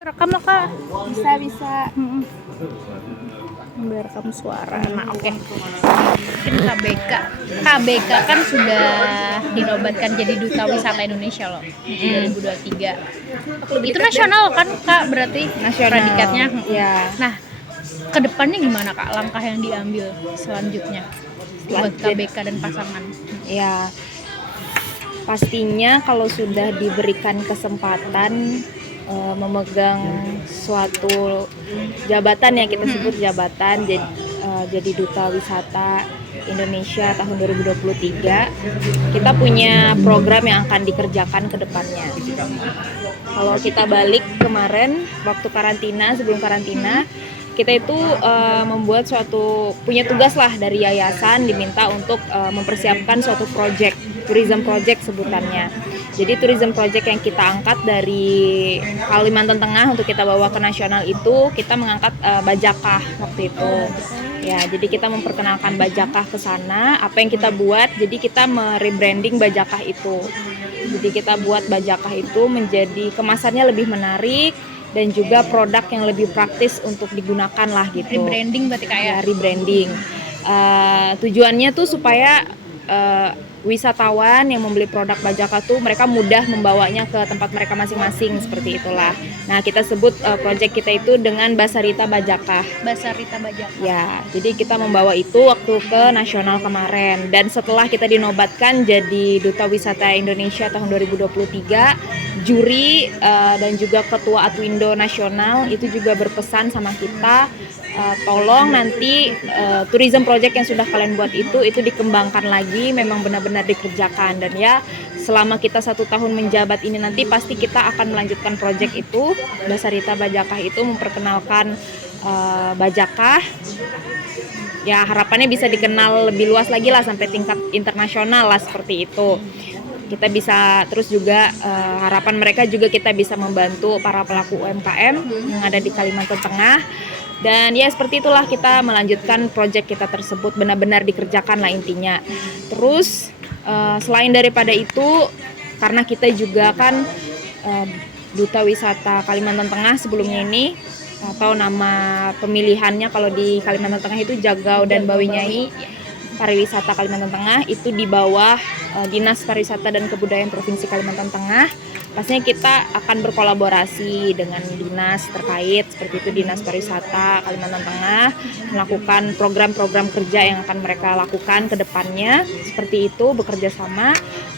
Rekam lah kak. Bisa. Biar rekam suara. Nah oke. Mungkin KBK kan sudah dinobatkan jadi Duta Wisata Indonesia loh 2023. Itu nasional kan kak, berarti Nasional. predikatnya. Ya. Nah kedepannya gimana kak langkah yang diambil selanjutnya buat KBK dan pasangan? Ya, pastinya kalau sudah diberikan kesempatan memegang suatu jabatan yang kita sebut jabatan jadi Duta Wisata Indonesia tahun 2023, kita punya program yang akan dikerjakan ke depannya. Kalau kita balik kemarin waktu karantina, sebelum karantina, kita itu membuat punya tugas lah dari yayasan, diminta untuk mempersiapkan suatu tourism project sebutannya. Jadi tourism project yang kita angkat dari Kalimantan Tengah untuk kita bawa ke nasional itu, kita mengangkat Bajakah waktu itu. Ya, jadi kita memperkenalkan Bajakah ke sana. Apa yang kita buat? Jadi kita merebranding Bajakah itu. Jadi kita buat Bajakah itu menjadi kemasannya lebih menarik dan juga produk yang lebih praktis untuk digunakan lah gitu. Rebranding berarti kayak? Ya, rebranding. Tujuannya tuh supaya wisatawan yang membeli produk Bajakah tuh mereka mudah membawanya ke tempat mereka masing-masing, seperti itulah. Nah, kita sebut project kita itu dengan Basarita Bajakah. Basarita Bajakah. Ya, jadi kita membawa itu waktu ke nasional kemarin, dan setelah kita dinobatkan jadi Duta Wisata Indonesia tahun 2023, juri dan juga Ketua Atuindo Nasional itu juga berpesan sama kita, tolong nanti tourism project yang sudah kalian buat itu dikembangkan lagi, memang benar-benar dikerjakan. Dan ya selama kita 1 tahun menjabat ini nanti pasti kita akan melanjutkan project itu. Basarita Bajakah itu memperkenalkan Bajakah, ya harapannya bisa dikenal lebih luas lagi lah sampai tingkat internasional lah, seperti itu. Kita bisa terus juga harapan mereka juga kita bisa membantu para pelaku UMKM yang ada di Kalimantan Tengah. Dan ya seperti itulah kita melanjutkan proyek kita tersebut, benar-benar dikerjakan lah intinya. Terus selain daripada itu, karena kita juga kan Duta Wisata Kalimantan Tengah sebelumnya ini, atau nama pemilihannya kalau di Kalimantan Tengah itu Jagau dan Bawinyai Pariwisata Kalimantan Tengah, itu di bawah Dinas Pariwisata dan Kebudayaan Provinsi Kalimantan Tengah. Pastinya kita akan berkolaborasi dengan dinas terkait, seperti itu Dinas Pariwisata Kalimantan Tengah, melakukan program-program kerja yang akan mereka lakukan ke depannya, seperti itu, bekerja sama.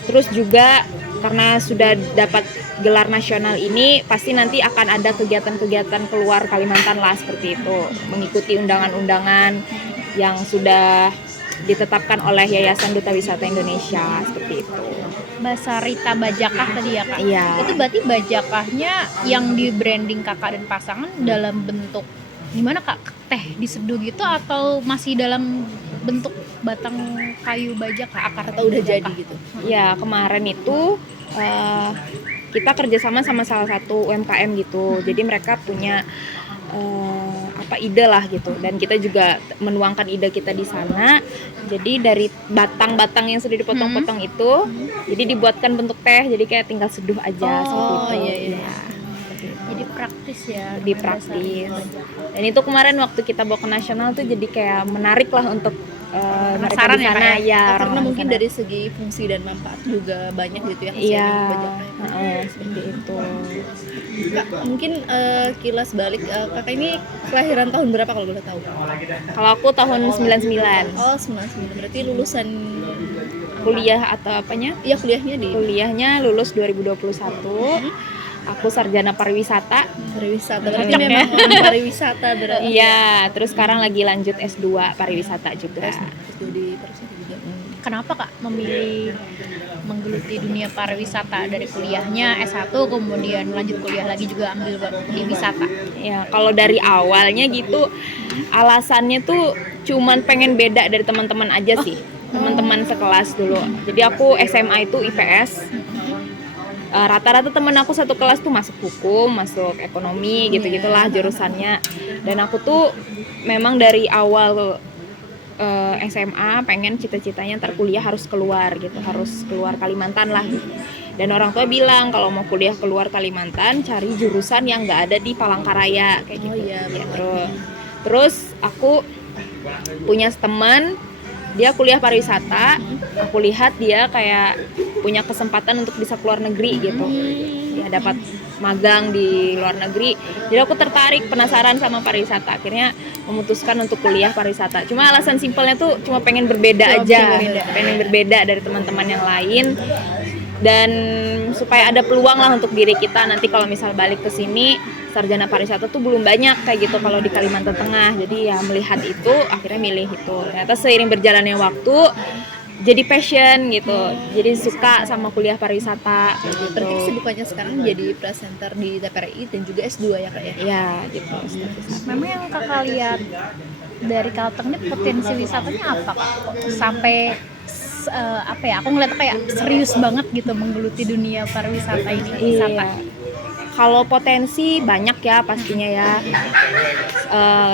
Terus juga karena sudah dapat gelar nasional ini, pasti nanti akan ada kegiatan-kegiatan keluar Kalimantan lah, seperti itu, mengikuti undangan-undangan yang sudah ditetapkan oleh Yayasan Duta Wisata Indonesia, seperti itu. Basarita Bajakah tadi ya kak? Iya. Itu berarti Bajakahnya yang di branding kakak dan pasangan dalam bentuk gimana kak? Teh diseduh gitu atau masih dalam bentuk batang kayu Bajakah, akar atau udah Bajakah? jadi gitu? Ya, kemarin itu kita kerjasama sama salah satu UMKM gitu. Jadi mereka punya ide lah gitu, dan kita juga menuangkan ide kita di sana. Jadi dari batang-batang yang sudah dipotong-potong itu, jadi dibuatkan bentuk teh, jadi kayak tinggal seduh aja, seperti itu. Iya. Ya, Jadi praktis ya. lebih praktis. Dan itu kemarin waktu kita bawa ke nasional tuh jadi kayak menarik lah untuk mereka Penasaran di ya, sana. Kak, ya? Karena mungkin dari segi fungsi dan manfaat juga banyak gitu ya. Iya, Bajakah. seperti itu. Kak, mungkin kilas balik, kakak ini kelahiran tahun berapa kalau boleh tahu? Kalau aku tahun 99. Oh, 99. Berarti lulusan Kuliah atau apanya? Iya, kuliahnya di Kuliahnya lulus 2021. Aku sarjana pariwisata. pariwisata. Berarti Cocok ya? memang orang pariwisata berarti. Iya, terus sekarang lagi lanjut S2 pariwisata juga. Studi pariwisata juga. Kenapa kak memilih menggeluti dunia pariwisata dari kuliahnya S1 kemudian lanjut kuliah lagi juga ambil di wisata? Ya, kalau dari awalnya gitu alasannya tuh cuman pengen beda dari teman-teman aja sih. Teman-teman sekelas dulu. Jadi aku SMA itu IPS. Rata-rata temen aku satu kelas tuh masuk hukum, masuk ekonomi, gitu-gitulah jurusannya. Dan aku tuh memang dari awal SMA pengen cita-citanya ntar kuliah harus keluar gitu, harus keluar Kalimantan lah gitu. Dan orang tua bilang kalau mau kuliah keluar Kalimantan cari jurusan yang nggak ada di Palangkaraya kayak gitu. iya, Ya, terus aku punya teman, dia kuliah pariwisata. Aku lihat dia kayak punya kesempatan untuk bisa keluar negeri gitu. Dia dapat magang di luar negeri. Jadi aku tertarik, penasaran sama pariwisata. Akhirnya memutuskan untuk kuliah pariwisata. Cuma alasan simpelnya tuh cuma pengen berbeda aja. Pengen berbeda dari teman-teman yang lain. Dan supaya ada peluang lah untuk diri kita nanti kalau misal balik ke sini, sarjana pariwisata tuh belum banyak kayak gitu kalau di Kalimantan Tengah. Jadi ya melihat itu akhirnya milih itu. Ternyata seiring berjalannya waktu jadi passion gitu. Jadi suka sama kuliah pariwisata gitu. Berarti kesibukannya sekarang jadi presenter di TPRI dan juga S2 ya Kak ya? Iya gitu. Memang yang kakak lihat dari Kalteng ini potensi wisatanya apa kak? Sampai apa ya? Aku ngeliat kayak serius banget gitu menggeluti dunia pariwisata ini. Wisata. Kalau potensi banyak ya pastinya ya.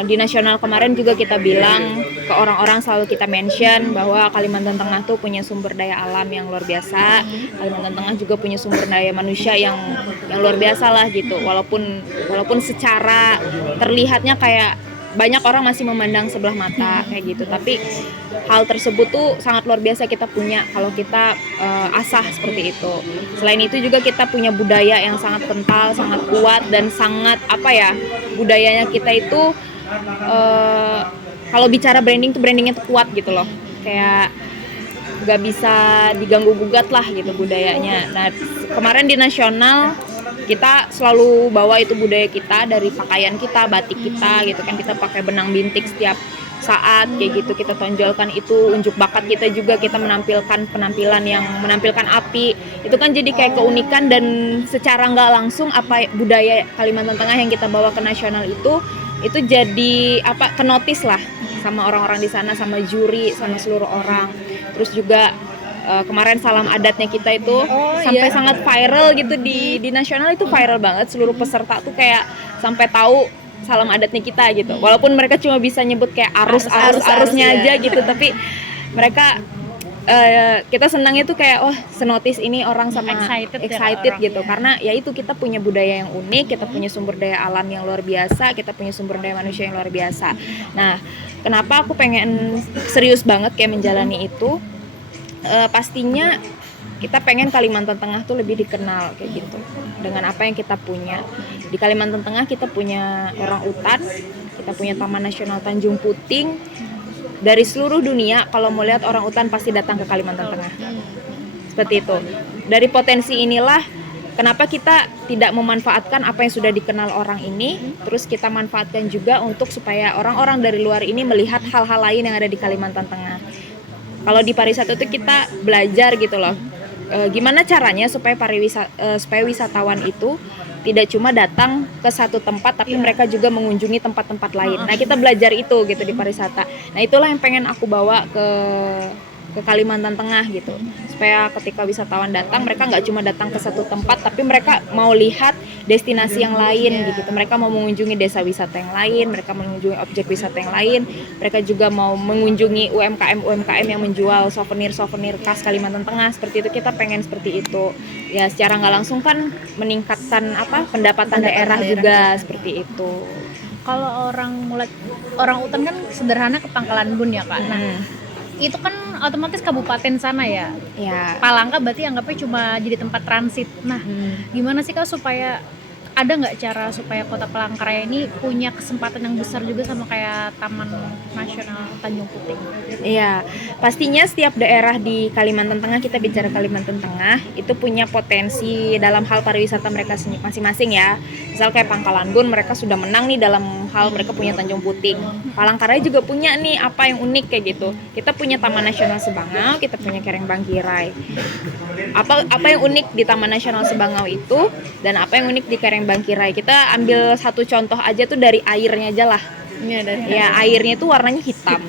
Di nasional kemarin juga kita bilang ke orang-orang, selalu kita mention bahwa Kalimantan Tengah tuh punya sumber daya alam yang luar biasa. Kalimantan Tengah juga punya sumber daya manusia yang luar biasa lah gitu. Walaupun secara terlihatnya kayak banyak orang masih memandang sebelah mata kayak gitu, tapi hal tersebut tuh sangat luar biasa kita punya kalau kita asah seperti itu. Selain itu juga kita punya budaya yang sangat kental, sangat kuat, dan sangat apa ya, budayanya kita itu kalau bicara branding tuh brandingnya tuh kuat gitu loh, kayak gak bisa diganggu gugat lah gitu budayanya. Nah kemarin di nasional kita selalu bawa itu budaya kita, dari pakaian kita, batik kita gitu kan, kita pakai benang bintik setiap saat kayak gitu, kita tonjolkan itu. Unjuk bakat kita juga, kita menampilkan penampilan yang menampilkan api, itu kan jadi kayak keunikan, dan secara nggak langsung apa budaya Kalimantan Tengah yang kita bawa ke nasional itu jadi apa, kenotis lah sama orang-orang di sana, sama juri, sama seluruh orang. Terus juga kemarin salam adatnya kita itu sampai sangat viral gitu di nasional, itu viral banget. Seluruh peserta tuh kayak sampai tahu salam adatnya kita gitu. Walaupun mereka cuma bisa nyebut kayak arusnya aja gitu, tapi mereka kita senangnya tuh kayak senotis ini orang sama excited gitu. Karena ya itu, kita punya budaya yang unik, kita punya sumber daya alam yang luar biasa, kita punya sumber daya manusia yang luar biasa. Nah, kenapa aku pengen serius banget kayak menjalani itu? Pastinya kita pengen Kalimantan Tengah tuh lebih dikenal kayak gitu dengan apa yang kita punya. Di Kalimantan Tengah kita punya orang utan, kita punya Taman Nasional Tanjung Puting. Dari seluruh dunia kalau mau lihat orang utan pasti datang ke Kalimantan Tengah. Seperti itu. Dari potensi inilah kenapa kita tidak memanfaatkan apa yang sudah dikenal orang ini, terus kita manfaatkan juga untuk supaya orang-orang dari luar ini melihat hal-hal lain yang ada di Kalimantan Tengah. Kalau di pariwisata itu kita belajar gitu loh, gimana caranya supaya wisatawan itu tidak cuma datang ke satu tempat, tapi mereka juga mengunjungi tempat-tempat lain. Nah kita belajar itu gitu di pariwisata. Nah itulah yang pengen aku bawa ke Kalimantan Tengah gitu, supaya ketika wisatawan datang, mereka nggak cuma datang ke satu tempat, tapi mereka mau lihat destinasi yang lain gitu. Mereka mau mengunjungi desa wisata yang lain, mereka mengunjungi objek wisata yang lain, mereka juga mau mengunjungi UMKM yang menjual souvenir khas Kalimantan Tengah. Seperti itu, kita pengen seperti itu ya, secara nggak langsung kan meningkatkan pendapatan daerah juga seperti itu. Kalau orang utan kan sederhana ke Pangkalan Bun ya kak. Nah itu kan otomatis kabupaten sana ya. Palangka berarti anggapnya cuma jadi tempat transit. Nah, gimana sih kak supaya ada nggak cara supaya Kota Palangkaraya ini punya kesempatan yang besar juga sama kayak Taman Nasional Tanjung Puting? Iya, pastinya setiap daerah di Kalimantan Tengah, kita bicara Kalimantan Tengah, itu punya potensi dalam hal pariwisata mereka masing-masing ya. Misal kayak Pangkalan Bun, mereka sudah menang nih dalam hal mereka punya Tanjung Puting. Palangkaraya juga punya nih apa yang unik kayak gitu. Kita punya Taman Nasional Sebangau, kita punya Kereng Bangkirai. Apa yang unik di Taman Nasional Sebangau itu dan apa yang unik di Kereng Bangkirai? Kita ambil satu contoh aja tuh dari airnya aja lah. Ya, airnya tuh warnanya hitam.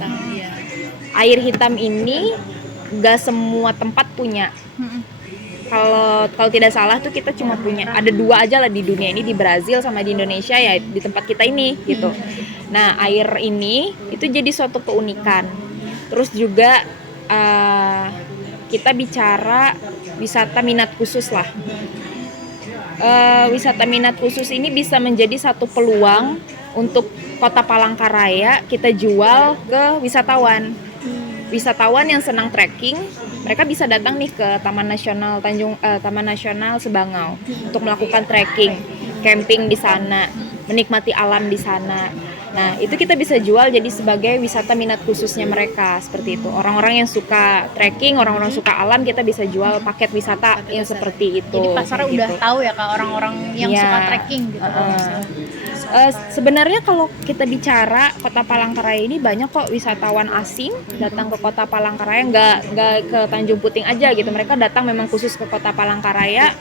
Air hitam ini gak semua tempat punya. Kalau tidak salah tuh kita cuma punya ada 2 aja lah di dunia ini, di Brazil sama di Indonesia ya, di tempat kita ini gitu. Nah air ini itu jadi suatu keunikan. Terus juga kita bicara wisata minat khusus lah. Wisata minat khusus ini bisa menjadi satu peluang untuk Kota Palangkaraya kita jual ke wisatawan. Wisatawan yang senang trekking, mereka bisa datang nih ke Taman Nasional Sebangau untuk melakukan trekking, camping di sana, menikmati alam di sana. Nah, itu kita bisa jual jadi sebagai wisata minat khususnya mereka, seperti itu. Orang-orang yang suka trekking, orang-orang suka alam, kita bisa jual paket wisata yang seperti itu. Jadi pasar udah gitu. tahu ya Kak, orang-orang yang Iya. suka trekking gitu. Sebenarnya kalau kita bicara Kota Palangkaraya ini banyak kok wisatawan asing datang ke Kota Palangkaraya, nggak ke Tanjung Puting aja gitu. Mereka datang memang khusus ke Kota Palangkaraya.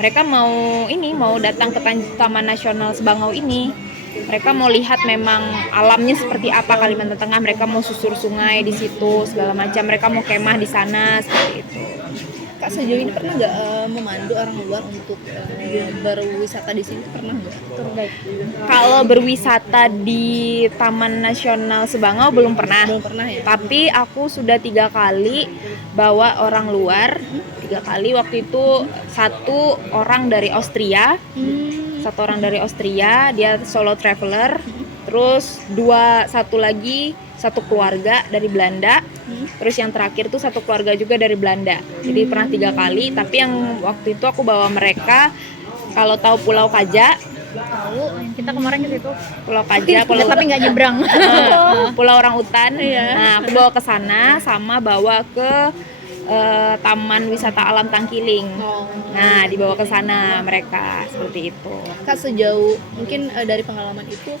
Mereka mau datang ke Taman Nasional Sebangau ini. Mereka mau lihat memang alamnya seperti apa Kalimantan Tengah. Mereka mau susur sungai di situ segala macam. Mereka mau kemah di sana seperti itu. Kak, sejauh ini pernah nggak memandu orang luar untuk berwisata di sini, pernah nggak? Kalau berwisata di Taman Nasional Sebangau belum pernah. Belum pernah ya? Tapi aku sudah 3 kali bawa orang luar. 3 kali, waktu itu satu orang dari Austria, dia solo traveler. Terus satu keluarga dari Belanda. Terus yang terakhir tuh satu keluarga juga dari Belanda. Jadi pernah 3 kali. Tapi yang waktu itu aku bawa mereka, kalau tahu Pulau Kaja, Tahu, kita kemarin ke situ. Pulau Kaja, Tapi nggak nyebrang. Pulau Orangutan. Nah, aku bawa ke sana sama bawa ke Taman Wisata Alam Tangkiling. Nah, dibawa ke sana mereka seperti itu. Kak, sejauh mungkin dari pengalaman itu,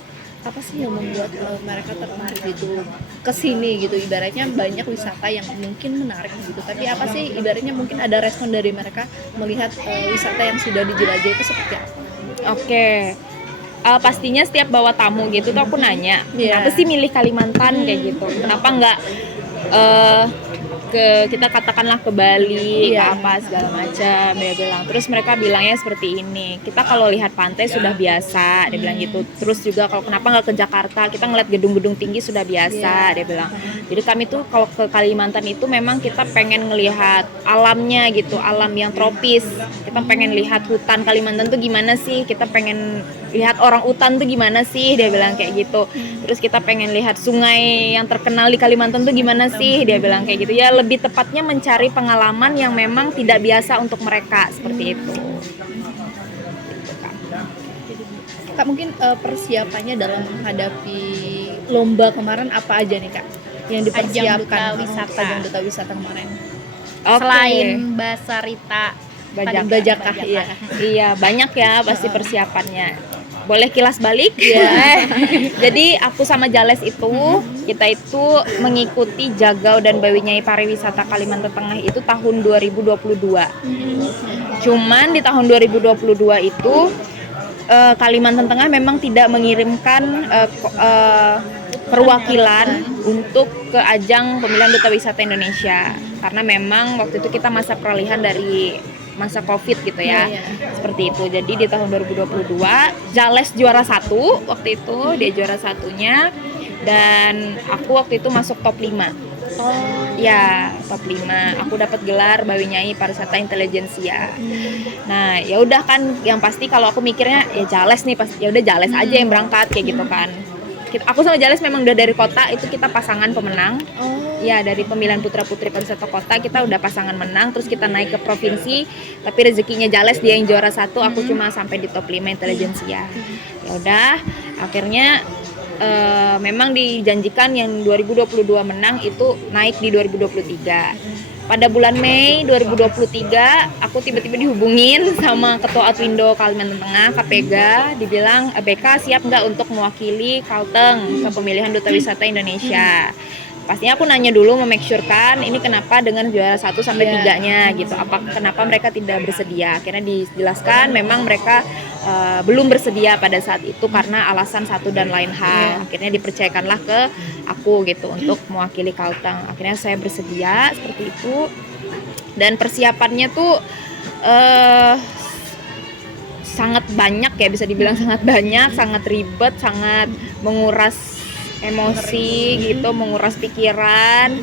apa sih yang membuat mereka tertarik gitu ke sini gitu? Ibaratnya banyak wisata yang mungkin menarik gitu, tapi apa sih ibaratnya mungkin ada respon dari mereka melihat wisata yang sudah dijelajah itu seperti apa? Oke. Pastinya setiap bawa tamu gitu tuh aku nanya, Iya. kenapa sih milih Kalimantan kayak gitu? Kenapa nggak kita katakanlah ke Bali, ke apa segala macam, dia bilang. Terus mereka bilangnya seperti ini, kita kalau lihat pantai sudah biasa, dia bilang gitu. Terus juga kalau kenapa nggak ke Jakarta, kita ngeliat gedung-gedung tinggi sudah biasa, dia bilang. Jadi kami tuh kalau ke Kalimantan itu memang kita pengen ngelihat alamnya gitu, alam yang tropis. Kita pengen lihat hutan Kalimantan tuh gimana sih, kita pengen lihat orang utan tuh gimana sih, dia bilang kayak gitu. Terus kita pengen lihat sungai yang terkenal di Kalimantan tuh gimana sih, dia bilang kayak gitu. Ya lebih tepatnya mencari pengalaman yang memang tidak biasa untuk mereka, seperti itu. Kak, mungkin persiapannya dalam menghadapi lomba kemarin apa aja nih Kak yang dipersiapkan Ajang Duta Wisata. Ajang Duta Wisata kemarin? Oke. Selain Basarita Bajakah, iya. Iya, banyak ya pasti persiapannya. Boleh kilas balik? Ya. Jadi aku sama Jales itu, kita itu mengikuti Jagau dan Bawi Nyai Pariwisata Kalimantan Tengah itu tahun 2022. Cuman di tahun 2022 itu Kalimantan Tengah memang tidak mengirimkan perwakilan untuk ke ajang pemilihan Duta Wisata Indonesia. Karena memang waktu itu kita masa peralihan dari masa Covid gitu ya. Seperti itu. Jadi di tahun 2022 Jales juara 1 waktu itu, dia juara satunya, dan aku waktu itu masuk top 5. Ya, top 5. Aku dapat gelar Bawi Nyai Pariwisata Intelijensia. Nah, ya udah kan, yang pasti kalau aku mikirnya ya Jales nih, ya udah Jales aja yang berangkat kayak gitu kan. Aku sama Jales memang udah dari kota itu kita pasangan pemenang. Ya, dari pemilihan putra-putri pariwisata kota kita udah pasangan menang, terus kita naik ke provinsi, tapi rezekinya Jales dia yang juara 1, aku cuma sampai di top 5 intelijensia. Ya udah, akhirnya memang dijanjikan yang 2022 menang itu naik di 2023. Pada bulan Mei 2023 aku tiba-tiba dihubungin sama Ketua Atwindo Kalimantan Tengah, Kapega, dibilang BK siap nggak untuk mewakili Kalteng ke pemilihan Duta Wisata Indonesia. Pastinya aku nanya dulu, make sure kan ini kenapa dengan juara 1 sampai 3-nya gitu. Kenapa mereka tidak bersedia? Akhirnya dijelaskan memang mereka belum bersedia pada saat itu karena alasan satu dan lain hal. Akhirnya dipercayakanlah ke aku gitu untuk mewakili Kalteng. Akhirnya saya bersedia seperti itu. Dan persiapannya tuh sangat banyak ya, bisa dibilang sangat banyak, sangat ribet, sangat menguras emosi gitu, menguras pikiran.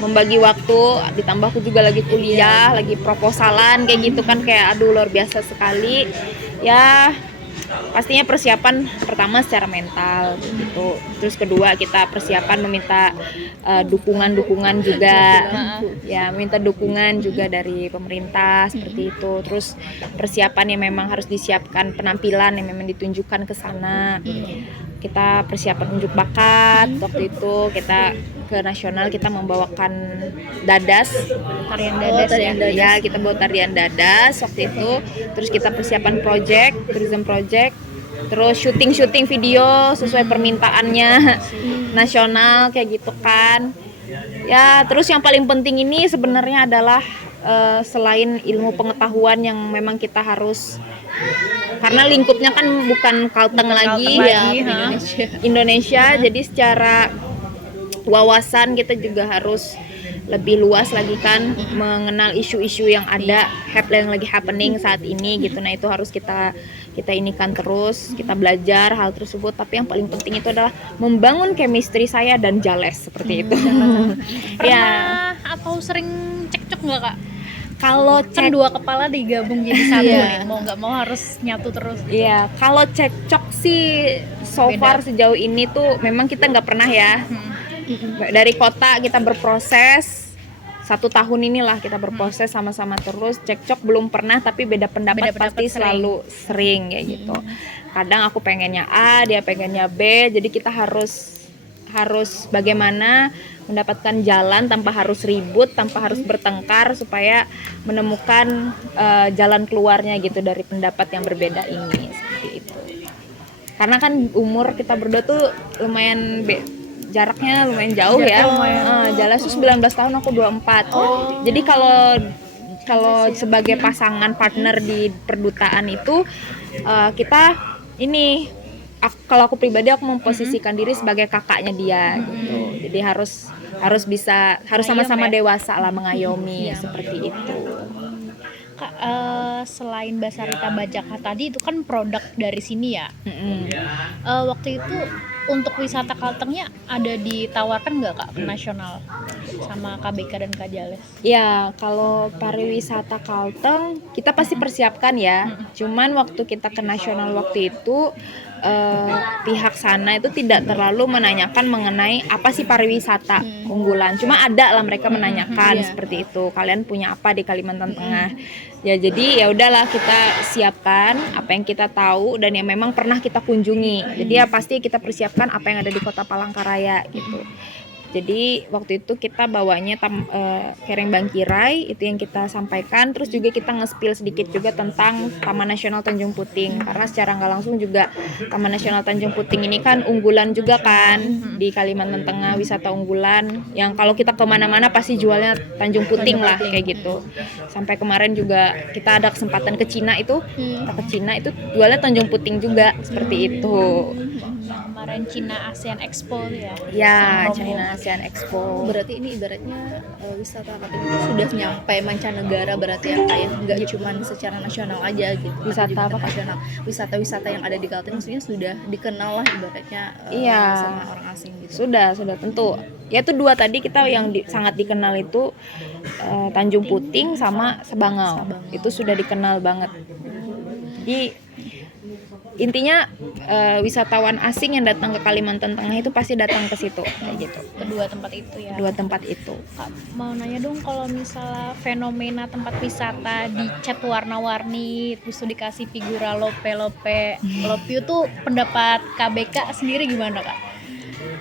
membagi waktu, ditambah aku juga lagi kuliah, lagi proposalan kayak gitu kan, kayak aduh luar biasa sekali ya. Pastinya persiapan pertama secara mental gitu, terus kedua kita persiapan meminta dukungan juga, ya minta dukungan juga dari pemerintah seperti itu. Terus persiapan yang memang harus disiapkan, penampilan yang memang ditunjukkan ke sana. Kita persiapan unjuk bakat, waktu itu kita ke nasional kita membawakan dadas, Tarian dadas tarian ya. dadas. ya kita bawa tarian dadas waktu itu. Terus kita persiapan tourism project, terus syuting video sesuai permintaannya nasional kayak gitu kan ya. Terus yang paling penting ini sebenarnya adalah selain ilmu pengetahuan yang memang kita harus, karena lingkupnya kan bukan Kalteng lagi ya, Indonesia. Jadi secara wawasan kita juga harus lebih luas lagi kan, mengenal isu-isu yang ada, yang lagi happening saat ini gitu. Nah itu harus kita inikan terus, kita belajar hal tersebut. Tapi yang paling penting itu adalah membangun chemistry saya dan Jales seperti itu. Ya, Atau sering cekcok nggak Kak? kalau Kan dua kepala digabung jadi satu nih, mau nggak mau harus nyatu terus. Iya, kalau cekcok sih so far sejauh ini tuh memang kita nggak pernah ya. Dari kota kita berproses 1 tahun inilah kita berproses sama-sama terus, cekcok belum pernah, tapi beda pendapat pasti selalu sering kayak gitu. Kadang aku pengennya A, dia pengennya B, jadi kita harus bagaimana mendapatkan jalan tanpa harus ribut, tanpa harus bertengkar, supaya menemukan jalan keluarnya gitu dari pendapat yang berbeda ini, seperti itu. Karena kan umur kita berdua tuh lumayan jaraknya lumayan jauh ya. Jales tuh 19 tahun, aku 24. Jadi kalau sebagai pasangan partner di perdutaan itu kita ini, kalau aku pribadi aku memposisikan diri sebagai kakaknya dia gitu. Jadi harus sama-sama dewasa lah, mengayomi seperti itu. Kak, selain Basarita Bajaka tadi itu kan produk dari sini ya. Waktu itu untuk wisata Kaltengnya ada ditawarkan nggak Kak ke nasional sama KBK dan Kajales? Ya, kalau pariwisata Kalteng kita pasti persiapkan ya. Cuman waktu kita ke nasional waktu itu pihak sana itu tidak terlalu menanyakan mengenai apa sih pariwisata unggulan. Cuma ada lah mereka menanyakan seperti itu. Kalian punya apa di Kalimantan Tengah? Ya jadi ya udahlah kita siapkan apa yang kita tahu dan yang memang pernah kita kunjungi. Jadi ya pasti kita persiapkan apa yang ada di Kota Palangkaraya gitu. Jadi waktu itu kita bawanya Kereng Bangkirai, itu yang kita sampaikan. Terus juga kita nge-spill sedikit juga tentang Taman Nasional Tanjung Puting, karena secara nggak langsung juga Taman Nasional Tanjung Puting ini kan unggulan juga kan di Kalimantan Tengah, wisata unggulan yang kalau kita kemana-mana pasti jualnya Tanjung Puting lah kayak gitu. Sampai kemarin juga kita ada kesempatan ke Cina itu, kita ke Cina itu jualnya Tanjung Puting juga seperti itu. Kemarin Cina ASEAN Expo ya. Ya, China ASEAN Expo. Berarti ini ibaratnya wisata Kalteng itu sudah nyampe mancanegara berarti ya, kayak nggak cuma secara nasional aja gitu. Wisata apa? Nasional. Wisata-wisata yang ada di Kalteng maksudnya sudah dikenal lah ibaratnya Iya. sama orang asing gitu. Sudah tentu. Ya itu dua tadi kita yang sangat dikenal itu Tanjung Puting sama Sabangau. Itu sudah dikenal banget. Jadi intinya wisatawan asing yang datang ke Kalimantan Tengah itu pasti datang ke situ kayak gitu. Kedua tempat itu ya. Dua tempat itu. Kak, mau nanya dong, kalau misalnya fenomena tempat wisata dicat warna-warni terus tuh dikasih figura lope you tuh pendapat KBK sendiri gimana Kak?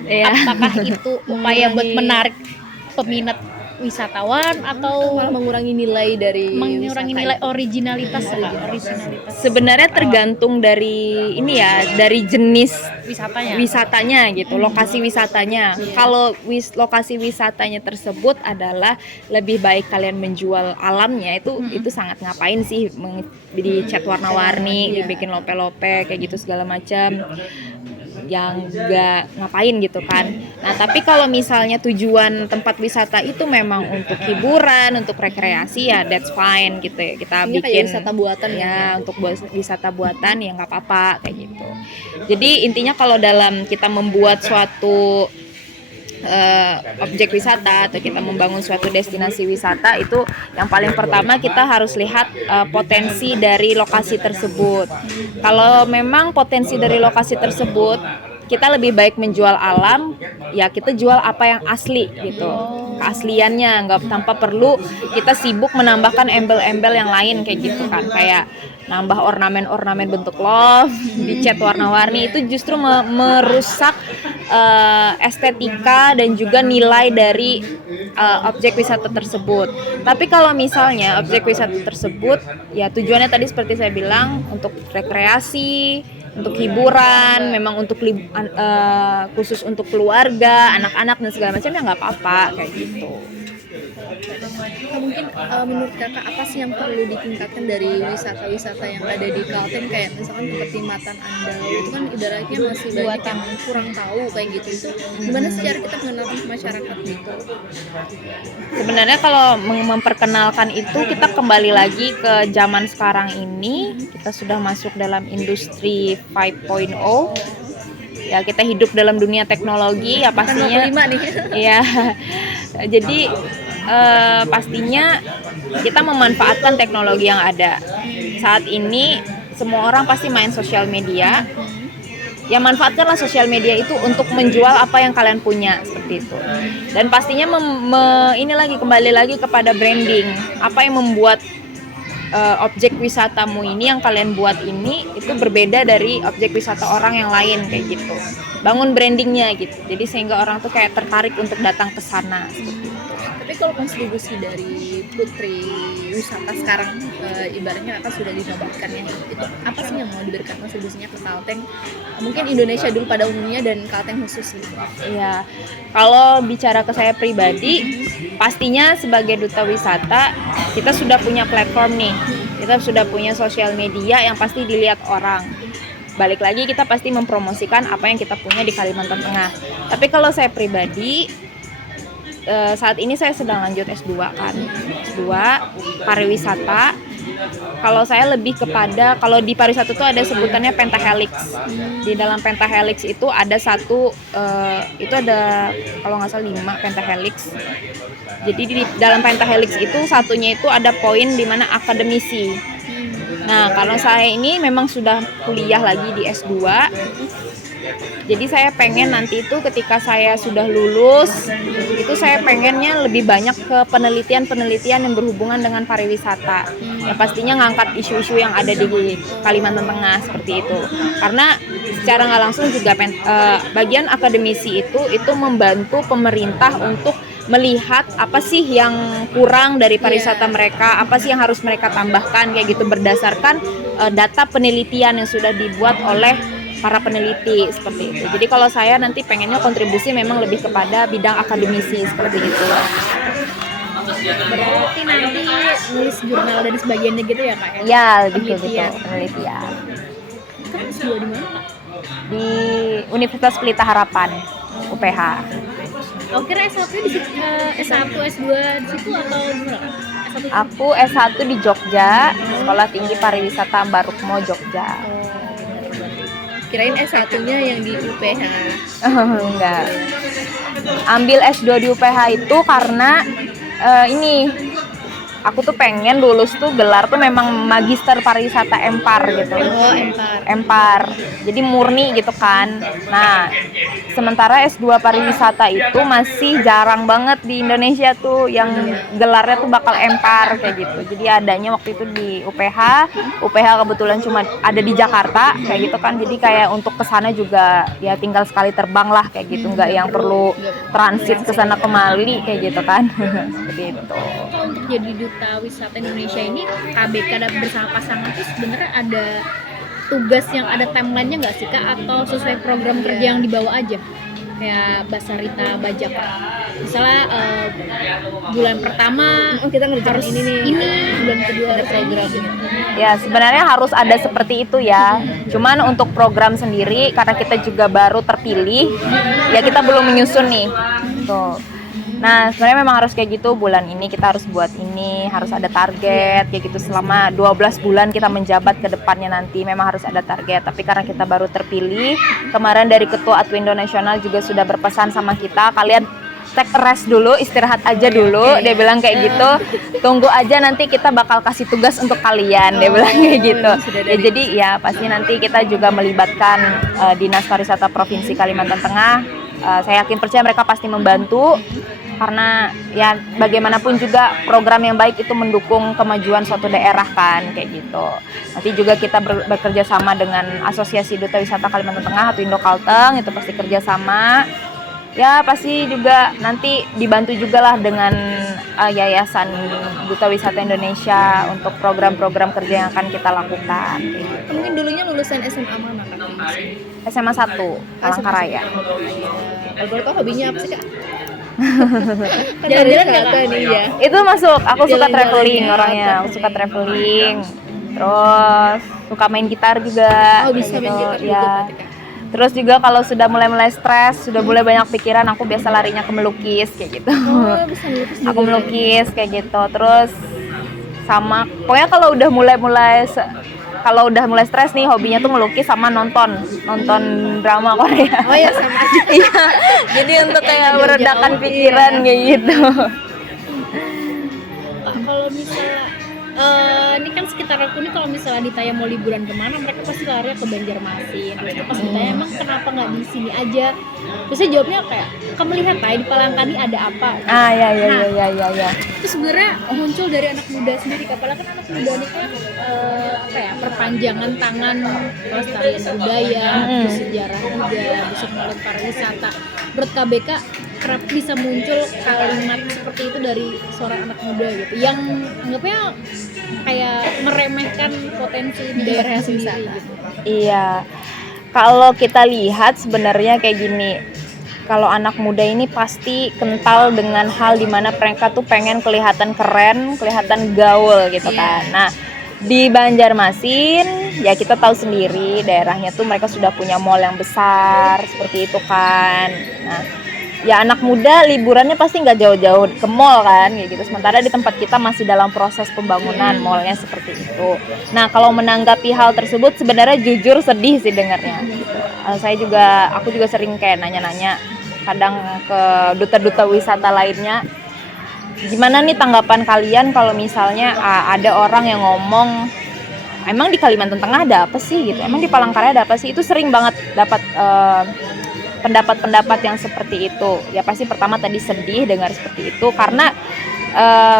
Iya. Apakah itu upaya buat menarik peminat wisatawan atau malah mengurangi nilai dari mengurangi wisata nilai itu? originalitas Kak? Originalitas Sebenarnya tergantung dari ini ya, dari jenis wisatanya gitu, lokasi wisatanya. Kalau lokasi wisatanya tersebut adalah lebih baik kalian menjual alamnya, itu sangat ngapain sih dicat warna-warni, dibikin lope-lope kayak gitu segala macam, yang nggak ngapain gitu kan. Nah tapi kalau misalnya tujuan tempat wisata itu memang untuk hiburan, untuk rekreasi, ya that's fine gitu ya, kita Ini bikin kayak wisata buatan ya, untuk wisata buatan ya nggak apa-apa kayak gitu. Jadi intinya kalau dalam kita membuat suatu objek wisata atau kita membangun suatu destinasi wisata, itu yang paling pertama kita harus lihat potensi dari lokasi tersebut. Kalau memang potensi dari lokasi tersebut kita lebih baik menjual alam, ya kita jual apa yang asli gitu, keasliannya, nggak tanpa perlu kita sibuk menambahkan embel-embel yang lain kayak gitu kan, kayak nambah ornamen-ornamen bentuk love, dicat warna-warni, itu justru merusak estetika dan juga nilai dari objek wisata tersebut. Tapi kalau misalnya objek wisata tersebut ya tujuannya tadi seperti saya bilang untuk rekreasi, untuk hiburan, memang untuk khusus untuk keluarga, anak-anak dan segala macam, ya nggak apa-apa kayak gitu. Mungkin menurut kakak apa sih yang perlu ditingkatkan dari wisata-wisata yang ada di Kalteng, kayak misalkan seperti Matan Andau itu kan ibaratnya masih banyak yang kurang tahu kayak gitu, itu gimana sih cara kita mengenalkan ke masyarakat gitu? Sebenarnya kalau memperkenalkan itu kita kembali lagi ke zaman sekarang ini, kita sudah masuk dalam industri 5.0. Ya kita hidup dalam dunia teknologi ya pastinya. Ya. Jadi pastinya kita memanfaatkan teknologi yang ada. Saat ini semua orang pasti main sosial media. Ya manfaatkanlah sosial media itu untuk menjual apa yang kalian punya seperti itu. Dan pastinya ini lagi kembali lagi kepada branding. Apa yang membuat objek wisatamu ini yang kalian buat ini itu berbeda dari objek wisata orang yang lain kayak gitu. Bangun brandingnya gitu. Jadi sehingga orang tuh kayak tertarik untuk datang ke sana seperti itu. Tapi kalau kontribusi dari Putri Wisata sekarang, ibaratnya akan sudah dinobatkan ya, itu apa sih yang mau diberikan kontribusinya ke Kalteng? Mungkin Indonesia dulu pada umumnya dan Kalteng khusus gitu. Iya, kalau bicara ke saya pribadi, pastinya sebagai duta wisata kita sudah punya platform nih, kita sudah punya sosial media yang pasti dilihat orang. Balik lagi kita pasti mempromosikan apa yang kita punya di Kalimantan Tengah. Tapi kalau saya pribadi, saat ini saya sedang lanjut S2 kan, S2 pariwisata. Kalau saya lebih kepada, kalau di pariwisata itu ada sebutannya pentahelix. Di dalam pentahelix itu ada satu, itu ada kalau nggak salah 5 pentahelix. Jadi di dalam pentahelix itu satunya itu ada poin di mana akademisi. Nah kalau saya ini memang sudah kuliah lagi di S2. Jadi saya pengen nanti itu ketika saya sudah lulus, itu saya pengennya lebih banyak ke penelitian-penelitian yang berhubungan dengan pariwisata. Ya pastinya ngangkat isu-isu yang ada di Kalimantan Tengah seperti itu. Karena secara nggak langsung juga bagian akademisi itu membantu pemerintah untuk melihat apa sih yang kurang dari pariwisata mereka, apa sih yang harus mereka tambahkan kayak gitu berdasarkan data penelitian yang sudah dibuat oleh para peneliti seperti itu. Jadi kalau saya nanti pengennya kontribusi memang lebih kepada bidang akademisi seperti itu. Berarti nanti nulis jurnal dan sebagainya gitu ya Kak? Ya, lebih gitu, penelitian. Kamu S2 di mana Kak? Di Universitas Pelita Harapan, UPH. Oh kira S1 di situ, S1, S2 di situ atau gimana? Aku S1 di Jogja, Sekolah Tinggi Pariwisata Barukmo Jogja. Kirain S1-nya yang di UPH. Enggak. Ambil S2 di UPH itu karena ini aku tuh pengen lulus tuh gelar tuh memang Magister Pariwisata Empar gitu. Oh, Empar. Jadi murni gitu kan. Nah, sementara S2 pariwisata itu masih jarang banget di Indonesia tuh yang gelarnya tuh bakal Empar kayak gitu. Jadi adanya waktu itu di UPH. UPH kebetulan cuma ada di Jakarta kayak gitu kan. Jadi kayak untuk kesana juga ya tinggal sekali terbang lah kayak gitu. Nggak yang perlu transit kesana kemari kayak gitu kan. Seperti itu. Untuk jadi duta wisata Indonesia ini KBK bersama pasangan itu sebenarnya ada tugas yang ada timeline-nya nggak sih Kak, atau sesuai program kerja yang dibawa aja kayak Basarita Bajak misalnya bulan pertama kita ngerjain harus ini nih, bulan kedua ada program gitu. Ya sebenarnya harus ada seperti itu ya. Cuman untuk program sendiri karena kita juga baru terpilih, ya kita belum menyusun nih. Tuh. Nah, sebenarnya memang harus kayak gitu, bulan ini kita harus buat ini, harus ada target kayak gitu. Selama 12 bulan kita menjabat ke depannya nanti memang harus ada target. Tapi karena kita baru terpilih, kemarin dari Ketua Atwindo Nasional juga sudah berpesan sama kita, kalian take rest dulu, istirahat aja dulu. Dia bilang kayak gitu. Tunggu aja nanti kita bakal kasih tugas untuk kalian. Dia bilang kayak gitu. Ya, jadi ya pasti nanti kita juga melibatkan Dinas Pariwisata Provinsi Kalimantan Tengah. Saya yakin percaya mereka pasti membantu. Karena ya bagaimanapun juga program yang baik itu mendukung kemajuan suatu daerah kan kayak gitu. Nanti juga kita bekerja sama dengan Asosiasi Duta Wisata Kalimantan Tengah atau Indo Kalteng, itu pasti kerja sama. Ya pasti juga nanti dibantu juga lah dengan Yayasan Duta Wisata Indonesia untuk program-program kerja yang akan kita lakukan. Mungkin dulunya lulusan SMA mana Kak? SMA 1 Palangkaraya. Kalau boleh tahu hobinya apa sih Kak? Jalan-jalan nggak, Kak? nih ya. Itu masuk, aku suka Jalan-jalan traveling ya, orangnya, aku traveling. suka traveling. Terus suka main gitar juga. Oh bisa kayak main gitu, gitar juga ya. berarti Kak. Terus juga kalau sudah mulai stres, sudah mulai banyak pikiran, aku biasa larinya ke melukis kayak gitu. Oh bisa melukis juga. Aku melukis kayak gitu. Terus sama, pokoknya kalau udah mulai stres nih, hobinya tuh melukis sama nonton drama Korea. Oh ya sama aja. Iya. Jadi untuk kayak Jauh-jauh, meredakan iya. pikiran kayak gitu. Pak, kalau misalnya ini kan sekitar aku nih, kalau misalnya ditanya mau liburan kemana, mereka pasti lari ke Banjarmasin. Terus pas ditanya emang kenapa nggak di sini aja, terus saya jawabnya kayak kamu lihat di Palangkaraya ada apa. Ah ya. Itu sebenarnya muncul dari anak muda sendiri, apalagi kan anak muda ini kan perpanjangan tangan pelestarian budaya, sejarah juga, bisa melalui pariwisata. Menurut KBK kerap bisa muncul kalimat seperti itu dari seorang anak muda gitu, yang anggapnya kayak meremehkan potensi di daerahnya sendiri gitu. Iya. Kalau kita lihat sebenarnya kayak gini. Kalau anak muda ini pasti kental dengan hal dimana mereka tuh pengen kelihatan keren, kelihatan gaul gitu kan. Nah, di Banjarmasin ya kita tahu sendiri daerahnya tuh mereka sudah punya mall yang besar seperti itu kan. Nah, ya anak muda liburannya pasti nggak jauh-jauh ke mall kan kayak gitu. Sementara di tempat kita masih dalam proses pembangunan mallnya seperti itu. Nah, kalau menanggapi hal tersebut sebenarnya jujur sedih sih dengarnya gitu. Aku juga sering kayak nanya-nanya kadang ke duta-duta wisata lainnya, gimana nih tanggapan kalian kalau misalnya ada orang yang ngomong, emang di Kalimantan Tengah ada apa sih gitu, emang di Palangkaraya ada apa sih. Itu sering banget dapat pendapat-pendapat yang seperti itu. Ya pasti pertama tadi sedih dengar seperti itu, karena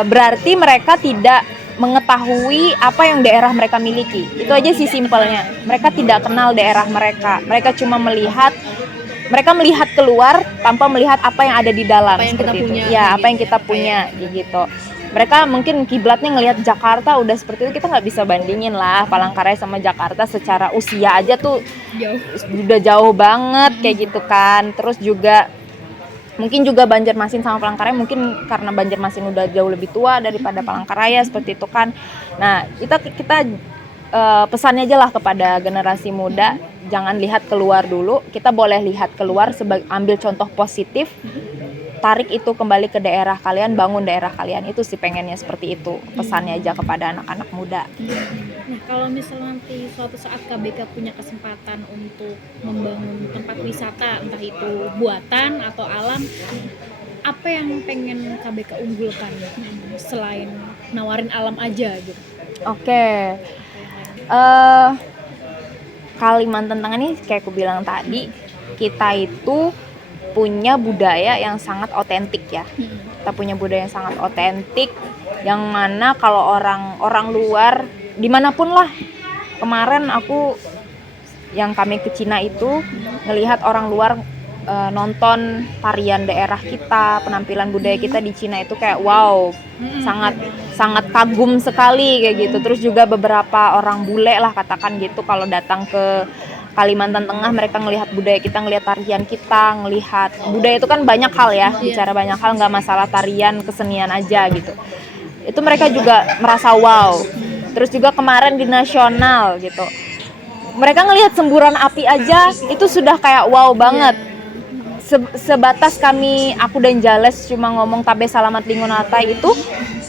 berarti mereka tidak mengetahui apa yang daerah mereka miliki. Itu aja sih simpelnya. Mereka tidak kenal daerah mereka. Mereka cuma melihat keluar tanpa melihat apa yang ada di dalam, Apa yang seperti kita itu. punya, Ya, apa yang gitu kita ya. punya gitu. Mereka mungkin kiblatnya ngelihat Jakarta udah seperti itu, kita nggak bisa bandingin lah Palangkaraya sama Jakarta secara usia aja tuh udah jauh banget kayak gitu kan. Terus juga mungkin juga Banjarmasin sama Palangkaraya, mungkin karena Banjarmasin udah jauh lebih tua daripada Palangkaraya seperti itu kan. Nah, kita pesannya aja lah kepada generasi muda, jangan lihat keluar dulu, kita boleh lihat keluar, ambil contoh positif, tarik itu kembali ke daerah kalian, bangun daerah kalian. Itu sih pengennya seperti itu, pesannya aja kepada anak-anak muda. Nah, kalau misalnya nanti suatu saat KBK punya kesempatan untuk membangun tempat wisata, entah itu buatan atau alam, apa yang pengen KBK unggulkan selain nawarin alam aja gitu? Oke. Kalimantan Tengah nih kayak aku bilang tadi, kita itu punya budaya yang sangat otentik ya. Kita punya budaya yang sangat otentik, yang mana kalau orang luar dimanapun lah. Kemarin kami ke Cina itu ngelihat orang luar nonton tarian daerah kita, penampilan budaya kita di Cina itu kayak wow, sangat kagum sekali kayak gitu. Terus juga beberapa orang bule lah katakan gitu, kalau datang ke Kalimantan Tengah mereka ngelihat budaya kita, ngelihat tarian kita, ngelihat budaya itu kan banyak hal ya, bicara banyak hal, nggak masalah tarian, kesenian aja gitu. Itu mereka juga merasa wow. Terus juga kemarin di nasional gitu, mereka ngelihat semburan api aja itu sudah kayak wow banget. sebatas aku dan Jales cuma ngomong Tabe Salamat Lingonata itu,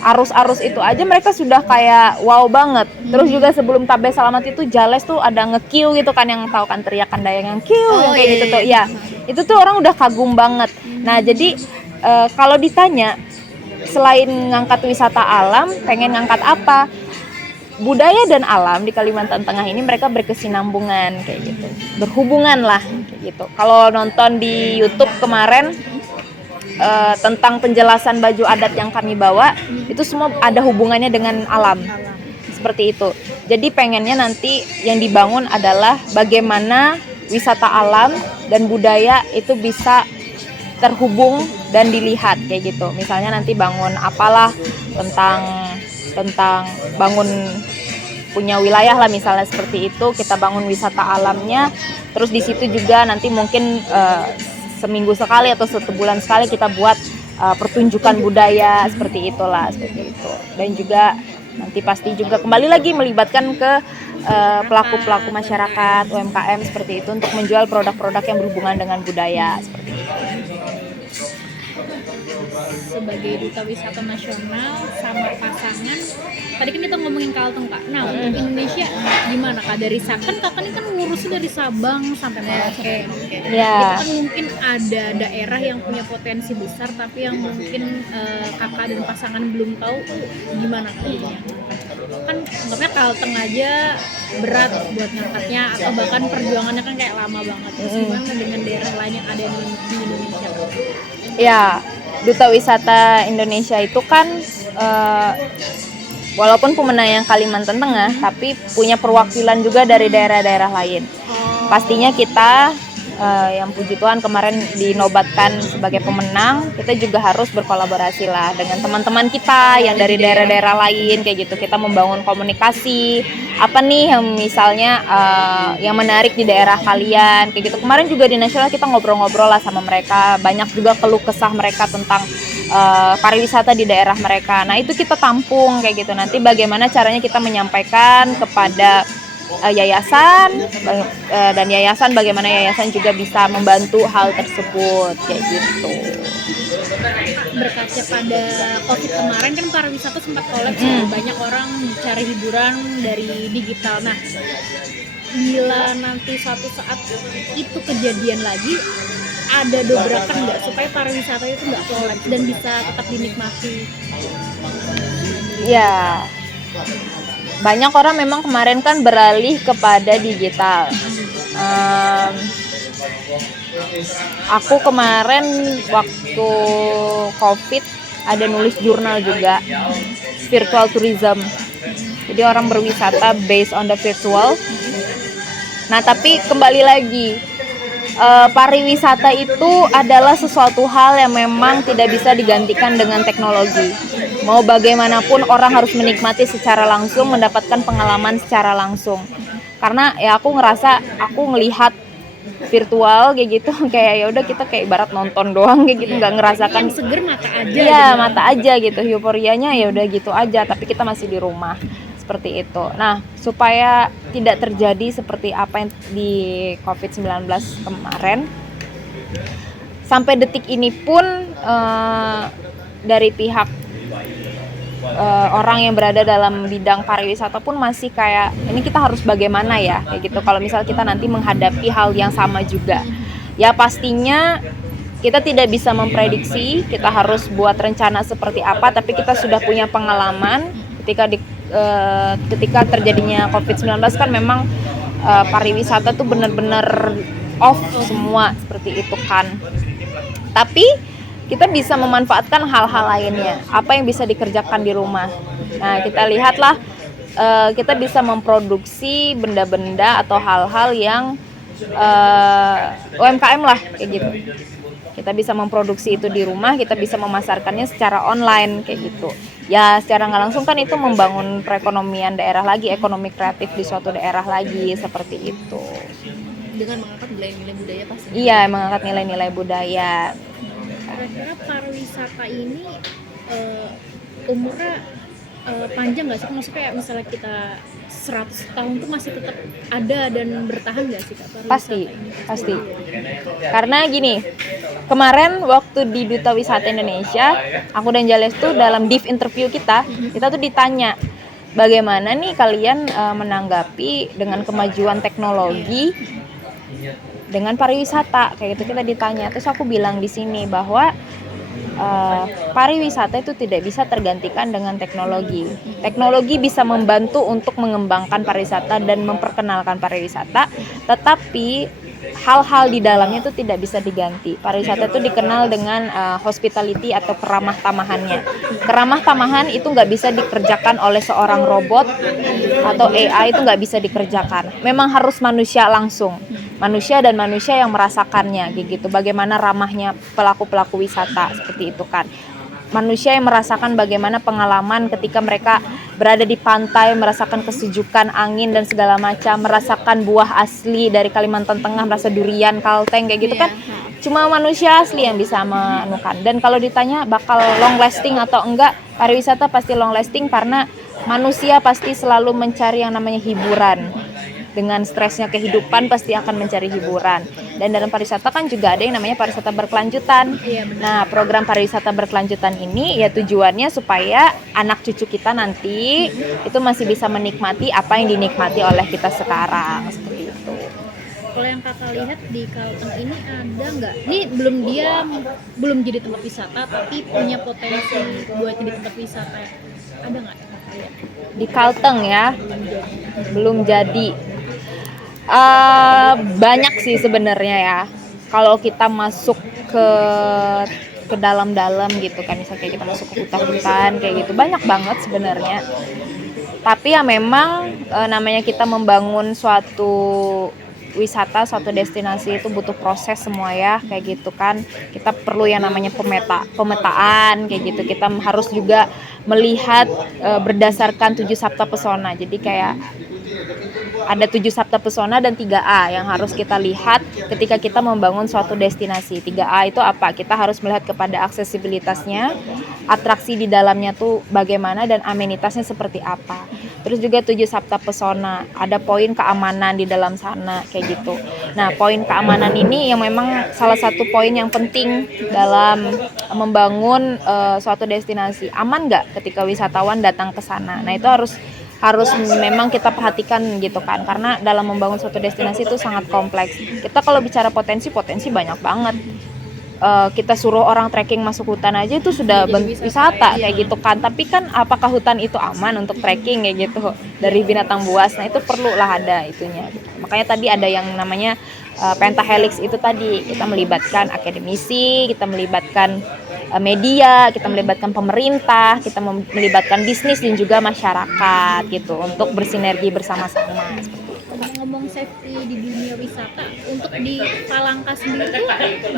arus-arus itu aja mereka sudah kayak wow banget. Terus juga sebelum Tabe Salamat itu Jales tuh ada nge-Q gitu kan, yang tahu kan teriakan Dayang yang Q yang kayak gitu tuh. Ya, itu tuh orang udah kagum banget. Nah, jadi kalau ditanya selain ngangkat wisata alam, pengen ngangkat apa? Budaya dan alam di Kalimantan Tengah ini mereka berkesinambungan kayak gitu, berhubungan lah kayak gitu. Kalau nonton di YouTube kemarin tentang penjelasan baju adat yang kami bawa, itu semua ada hubungannya dengan alam seperti itu. Jadi pengennya nanti yang dibangun adalah bagaimana wisata alam dan budaya itu bisa terhubung dan dilihat kayak gitu. Misalnya nanti bangun apalah tentang bangun punya wilayah lah misalnya seperti itu, kita bangun wisata alamnya, terus di situ juga nanti mungkin seminggu sekali atau 1 bulan sekali kita buat pertunjukan budaya seperti itu. Dan juga nanti pasti juga kembali lagi melibatkan ke pelaku-pelaku masyarakat, UMKM seperti itu untuk menjual produk-produk yang berhubungan dengan budaya seperti itu. Sebagai duta wisata nasional sama pasangan, tadi kan kita ngomongin Kalteng Kak. Nah, untuk Indonesia gimana Kak? Dari kakak ini kan ngurusnya dari Sabang sampai Merauke. Ya. Itu kan mungkin ada daerah yang punya potensi besar tapi yang mungkin kakak dan pasangan belum tahu gimana Kak? Kan anggapnya Kalteng aja berat buat ngangkatnya, atau bahkan perjuangannya kan kayak lama banget. Terus gimana dengan daerah lain yang ada di Indonesia? Ya, Duta Wisata Indonesia itu kan walaupun pemenang Kalimantan Tengah, tapi punya perwakilan juga dari daerah-daerah lain. Pastinya kita yang puji Tuhan kemarin dinobatkan sebagai pemenang, kita juga harus berkolaborasi lah dengan teman-teman kita yang dari daerah-daerah lain kayak gitu. Kita membangun komunikasi, apa nih yang misalnya yang menarik di daerah kalian kayak gitu. Kemarin juga di nasional kita ngobrol-ngobrol lah sama mereka, banyak juga keluh kesah mereka tentang pariwisata di daerah mereka. Nah, itu kita tampung kayak gitu. Nanti bagaimana caranya kita menyampaikan kepada yayasan, dan yayasan bagaimana yayasan juga bisa membantu hal tersebut kayak gitu. Berkaca pada COVID kemarin kan pariwisata sempat kolaps, banyak orang cari hiburan dari digital. Nah, bila nanti suatu saat itu kejadian lagi, ada dobrakan nggak supaya pariwisata itu nggak kolaps dan bisa tetap dinikmati? Ya, banyak orang memang kemarin kan beralih kepada digital. Aku kemarin waktu COVID ada nulis jurnal juga, virtual tourism. Jadi orang berwisata based on the virtual. Nah, tapi kembali lagi, pariwisata itu adalah sesuatu hal yang memang tidak bisa digantikan dengan teknologi. Mau bagaimanapun orang harus menikmati secara langsung, mendapatkan pengalaman secara langsung. Karena ya aku ngelihat virtual kayak gitu, kayak ya udah kita kayak ibarat nonton doang kayak gitu, nggak ngerasakan. Yang seger mata aja. Iya, mata aja gitu, euforianya ya udah gitu aja. Tapi kita masih di rumah seperti itu. Nah, supaya tidak terjadi seperti apa yang di COVID-19 kemarin, sampai detik ini pun dari pihak orang yang berada dalam bidang pariwisata pun masih kayak ini kita harus bagaimana ya kayak gitu. Kalau misal kita nanti menghadapi hal yang sama juga, ya pastinya kita tidak bisa memprediksi, kita harus buat rencana seperti apa, tapi kita sudah punya pengalaman ketika terjadinya COVID-19 kan memang pariwisata tuh benar-benar off semua seperti itu kan. Tapi kita bisa memanfaatkan hal-hal lainnya, apa yang bisa dikerjakan di rumah. Nah, kita lihatlah, kita bisa memproduksi benda-benda atau hal-hal yang UMKM lah kayak gitu. Kita bisa memproduksi itu di rumah, kita bisa memasarkannya secara online kayak gitu. Ya, secara nggak langsung kan itu membangun perekonomian daerah lagi, ekonomi kreatif di suatu daerah lagi seperti itu. Dengan mengangkat nilai-nilai budaya pasti. Iya, mengangkat nilai-nilai budaya. Kira-kira pariwisata ini umurnya panjang nggak sih? Maksudnya kayak misalnya kita 100 tahun tuh masih tetap ada dan bertahan nggak sih Kak pariwisata Pasti, ini? pasti. Karena gini, kemarin waktu di Duta Wisata Indonesia, aku dan Jales tuh dalam div interview kita tuh ditanya bagaimana nih kalian menanggapi dengan kemajuan teknologi dengan pariwisata, kayak gitu kita ditanya. Terus aku bilang di sini bahwa pariwisata itu tidak bisa tergantikan dengan teknologi. Teknologi bisa membantu untuk mengembangkan pariwisata dan memperkenalkan pariwisata, tetapi hal-hal di dalamnya itu tidak bisa diganti. Pariwisata itu dikenal dengan hospitality atau keramah tamahannya. Keramah tamahan itu nggak bisa dikerjakan oleh seorang robot atau AI, itu nggak bisa dikerjakan. Memang harus manusia langsung, manusia dan manusia yang merasakannya, gitu. Bagaimana ramahnya pelaku-pelaku wisata seperti itu kan. Manusia yang merasakan bagaimana pengalaman ketika mereka berada di pantai, merasakan kesejukan angin dan segala macam, merasakan buah asli dari Kalimantan Tengah, merasa durian, kalteng kayak gitu kan. Cuma manusia asli yang bisa menemukan. Dan kalau ditanya bakal long lasting atau enggak, pariwisata pasti long lasting karena manusia pasti selalu mencari yang namanya hiburan. Dengan stresnya kehidupan pasti akan mencari hiburan. Dan dalam pariwisata kan juga ada yang namanya pariwisata berkelanjutan. Nah, program pariwisata berkelanjutan ini ya tujuannya supaya anak cucu kita nanti itu masih bisa menikmati apa yang dinikmati oleh kita sekarang, seperti itu. Kalau yang kakak lihat di Kalteng ini ada nggak? Ini belum jadi tempat wisata tapi punya potensi buat jadi tempat wisata. Ada nggak kakak lihat? Di Kalteng ya, belum jadi. Banyak sih sebenarnya ya. Kalau kita masuk ke dalam-dalam gitu kan, misalnya kayak kita masuk ke hutan-hutan kayak gitu, banyak banget sebenarnya. Tapi ya memang namanya kita membangun suatu wisata, suatu destinasi itu butuh proses semua ya, kayak gitu kan. Kita perlu yang namanya pemetaan kayak gitu. Kita harus juga melihat berdasarkan 7 sabta pesona. Jadi kayak ada 7 sabta pesona dan 3A yang harus kita lihat ketika kita membangun suatu destinasi. 3A itu apa? Kita harus melihat kepada aksesibilitasnya, atraksi di dalamnya tuh bagaimana dan amenitasnya seperti apa. Terus juga 7 sabta pesona, ada poin keamanan di dalam sana kayak gitu. Nah, poin keamanan ini yang memang salah satu poin yang penting dalam membangun suatu destinasi. Aman nggak ketika wisatawan datang ke sana? Nah, itu harus memang kita perhatikan gitu kan, karena dalam membangun suatu destinasi itu sangat kompleks. Kita kalau bicara potensi banyak banget. Kita suruh orang trekking masuk hutan aja itu sudah wisata kayak gitu kan. Tapi kan apakah hutan itu aman untuk trekking kayak gitu dari binatang buas? Nah, itu perlulah ada itunya. Makanya tadi ada yang namanya pentahelix itu tadi, kita melibatkan akademisi, kita melibatkan media, kita melibatkan pemerintah, kita melibatkan bisnis dan juga masyarakat gitu untuk bersinergi bersama-sama seperti itu. Ngomong safety di dunia wisata, untuk di Palangka sendiri tuh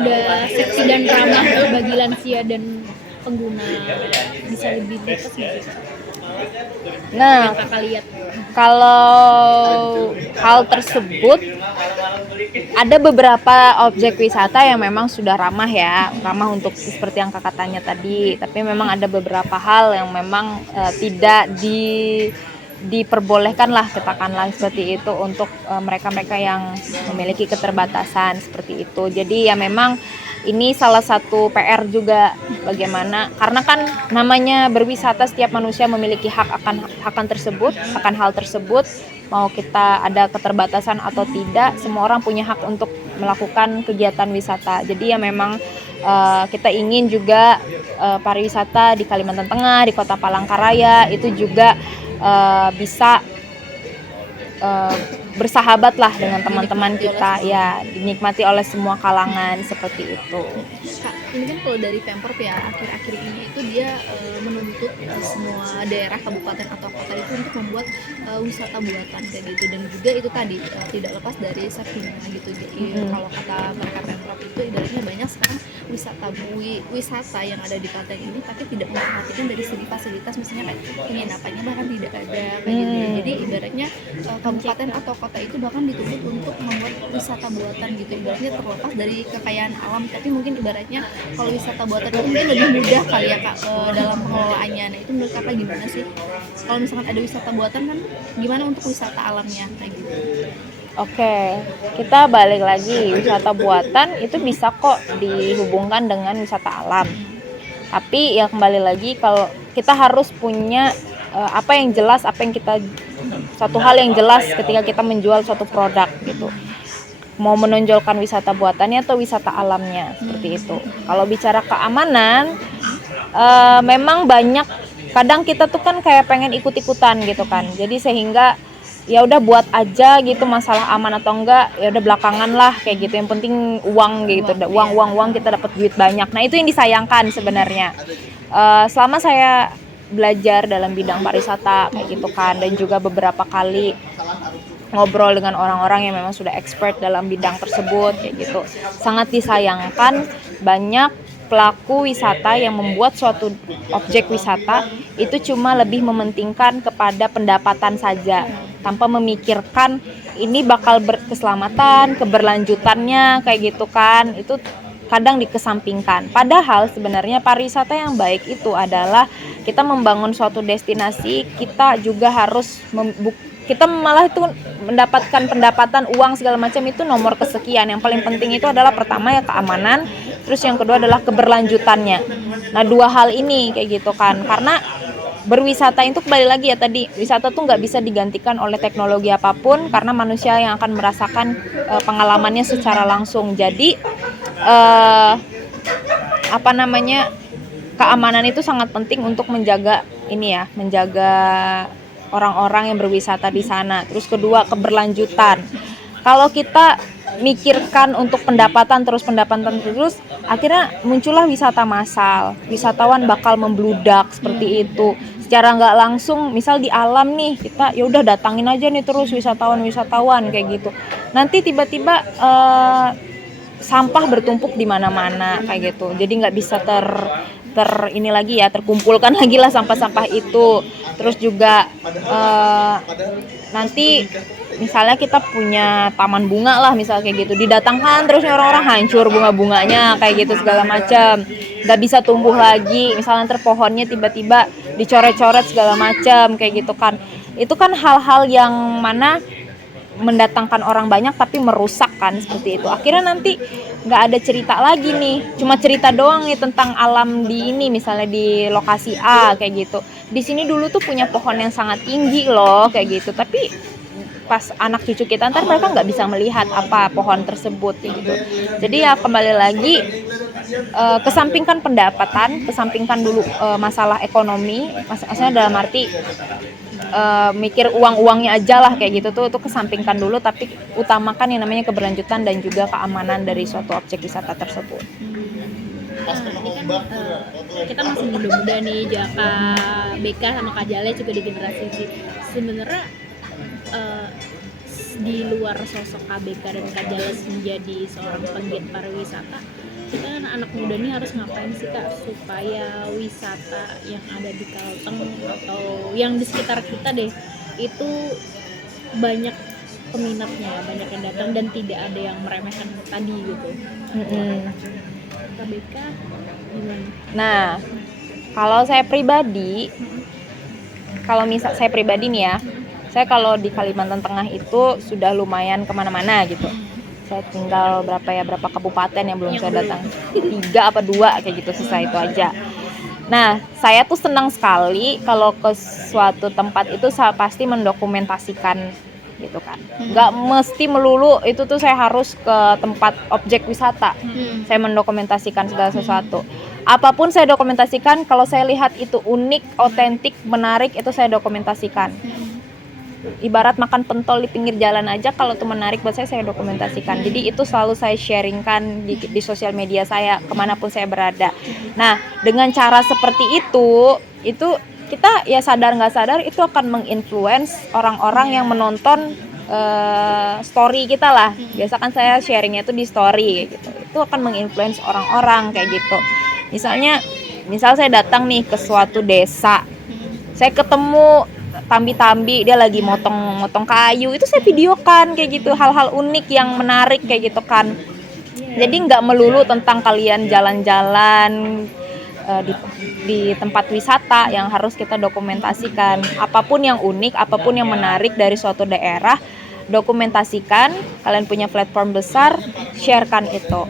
udah safety dan ramah bagi lansia dan pengguna disabilitas gitu. Nah, yang kakak lihat, kalau hal tersebut ada beberapa objek wisata yang memang sudah ramah untuk seperti yang kakak tanya tadi. Tapi memang ada beberapa hal yang memang tidak diperbolehkan lah, katakanlah seperti itu untuk mereka-mereka yang memiliki keterbatasan seperti itu. Jadi ya memang ini salah satu PR juga bagaimana, karena kan namanya berwisata, setiap manusia memiliki hak akan hal tersebut, mau kita ada keterbatasan atau tidak, semua orang punya hak untuk melakukan kegiatan wisata. Jadi ya memang kita ingin juga pariwisata di Kalimantan Tengah, di Kota Palangkaraya itu juga bisa bersahabat lah dengan teman-teman kita, ya dinikmati oleh semua kalangan seperti itu. Kak, ini kan kalau dari Pemprov ya, akhir-akhir ini itu dia menuntut semua daerah, kabupaten atau kota itu untuk membuat wisata buatan kayak gitu, dan juga itu tadi tidak lepas dari safety-nya gitu. Jadi kalau kata mereka Pemprov itu ibaratnya banyak sekarang wisata yang ada di Kalteng ini tapi tidak memperhatikan dari segi fasilitas, misalnya kayak penginapannya bahkan tidak ada kayak gitu. Jadi ibaratnya kabupaten atau kota itu bahkan dituntut untuk membuat wisata buatan gitu, ibaratnya terlepas dari kekayaan alam, tapi mungkin ibaratnya kalau wisata buatan itu mungkin lebih mudah kali ya Kak dalam pengelolaannya. Nah, itu menurut Kakak gimana sih? Kalau misalkan ada wisata buatan kan gimana untuk wisata alamnya kayak gitu? Oke, kita balik lagi, wisata buatan itu bisa kok dihubungkan dengan wisata alam. Tapi ya kembali lagi kalau kita harus punya apa yang jelas, satu hal yang jelas ketika kita menjual suatu produk gitu. Mau menonjolkan wisata buatannya atau wisata alamnya seperti itu. Kalau bicara keamanan, memang banyak kadang kita tuh kan kayak pengen ikut-ikutan gitu kan. Jadi sehingga ya udah buat aja gitu, masalah aman atau enggak ya udah belakangan lah kayak gitu, yang penting uang gitu, uang kita dapat duit banyak. Nah itu yang disayangkan sebenarnya. Selama saya belajar dalam bidang pariwisata kayak gitu kan, dan juga beberapa kali ngobrol dengan orang-orang yang memang sudah expert dalam bidang tersebut kayak gitu, sangat disayangkan banyak pelaku wisata yang membuat suatu objek wisata itu cuma lebih mementingkan kepada pendapatan saja tanpa memikirkan ini bakal berkeselamatan, keberlanjutannya kayak gitu kan. Itu kadang dikesampingkan. Padahal sebenarnya pariwisata yang baik itu adalah kita membangun suatu destinasi, kita juga harus kita malah itu mendapatkan pendapatan, uang segala macam itu nomor kesekian. Yang paling penting itu adalah pertama ya keamanan, terus yang kedua adalah keberlanjutannya. Nah dua hal ini kayak gitu kan, karena berwisata itu kembali lagi ya tadi, wisata tuh nggak bisa digantikan oleh teknologi apapun karena manusia yang akan merasakan pengalamannya secara langsung. Jadi keamanan itu sangat penting untuk menjaga orang-orang yang berwisata di sana. Terus kedua, keberlanjutan. Kalau kita mikirkan untuk pendapatan terus, akhirnya muncullah wisata massal. Wisatawan bakal membludak seperti itu. Secara nggak langsung, misal di alam nih, kita ya udah datangin aja nih terus wisatawan kayak gitu. Nanti tiba-tiba sampah bertumpuk di mana-mana kayak gitu. Jadi nggak bisa terkumpulkan lagi lah sampah-sampah itu. Terus juga nanti misalnya kita punya taman bunga lah misal kayak gitu, didatangkan terusnya orang-orang hancur bunga-bunganya kayak gitu segala macam, nggak bisa tumbuh lagi. Misalnya ntar pohonnya tiba-tiba dicoret-coret segala macam kayak gitu kan. Itu kan hal-hal yang mana mendatangkan orang banyak tapi merusak kan seperti itu. Akhirnya nanti nggak ada cerita lagi nih, cuma cerita doang nih tentang alam di ini, misalnya di lokasi A kayak gitu. Di sini dulu tuh punya pohon yang sangat tinggi loh kayak gitu, tapi pas anak cucu kita ntar mereka nggak bisa melihat apa pohon tersebut kayak gitu. Jadi ya kembali lagi, kesampingkan pendapatan, kesampingkan dulu masalah ekonomi, maksudnya dalam arti mikir uangnya aja lah kayak gitu tuh kesampingkan dulu, tapi utamakan yang namanya keberlanjutan dan juga keamanan dari suatu objek wisata tersebut. Ini kan kita masih muda-muda nih, Jaka, BK sama Kak Jale juga di generasi Z. Sebenarnya di luar sosok KBK dan Kak Jale menjadi seorang penggiat pariwisata, kita kan anak muda nih harus ngapain sih Kak supaya wisata yang ada di Kalteng atau yang di sekitar kita deh itu banyak peminatnya, banyak yang datang dan tidak ada yang meremehkan tadi gitu. KBK gimana? Nah, kalau saya pribadi nih ya, saya kalau di Kalimantan Tengah itu sudah lumayan kemana-mana gitu. Saya tinggal berapa kabupaten yang belum saya datang, 3 apa 2 kayak gitu, sisa itu aja. Nah, saya tuh senang sekali kalau ke suatu tempat itu saya pasti mendokumentasikan gitu kan. Nggak mesti melulu itu tuh saya harus ke tempat objek wisata. Saya mendokumentasikan segala sesuatu. Apapun saya dokumentasikan, kalau saya lihat itu unik, otentik, menarik, itu saya dokumentasikan. Ibarat makan pentol di pinggir jalan aja, kalau itu menarik buat saya dokumentasikan. Jadi itu selalu saya sharingkan di sosial media saya kemanapun saya berada. Nah, dengan cara seperti itu kita ya sadar nggak sadar itu akan menginfluence orang-orang yang menonton story kita lah. Biasa kan saya sharingnya itu di story gitu. Itu akan menginfluence orang-orang kayak gitu. Misal saya datang nih ke suatu desa, saya ketemu tambi-tambi dia lagi motong kayu, itu saya videokan kayak gitu, hal-hal unik yang menarik kayak gitu kan. Jadi nggak melulu tentang kalian jalan-jalan di tempat wisata yang harus kita dokumentasikan. Apapun yang unik, apapun yang menarik dari suatu daerah, dokumentasikan, kalian punya platform besar, sharekan itu.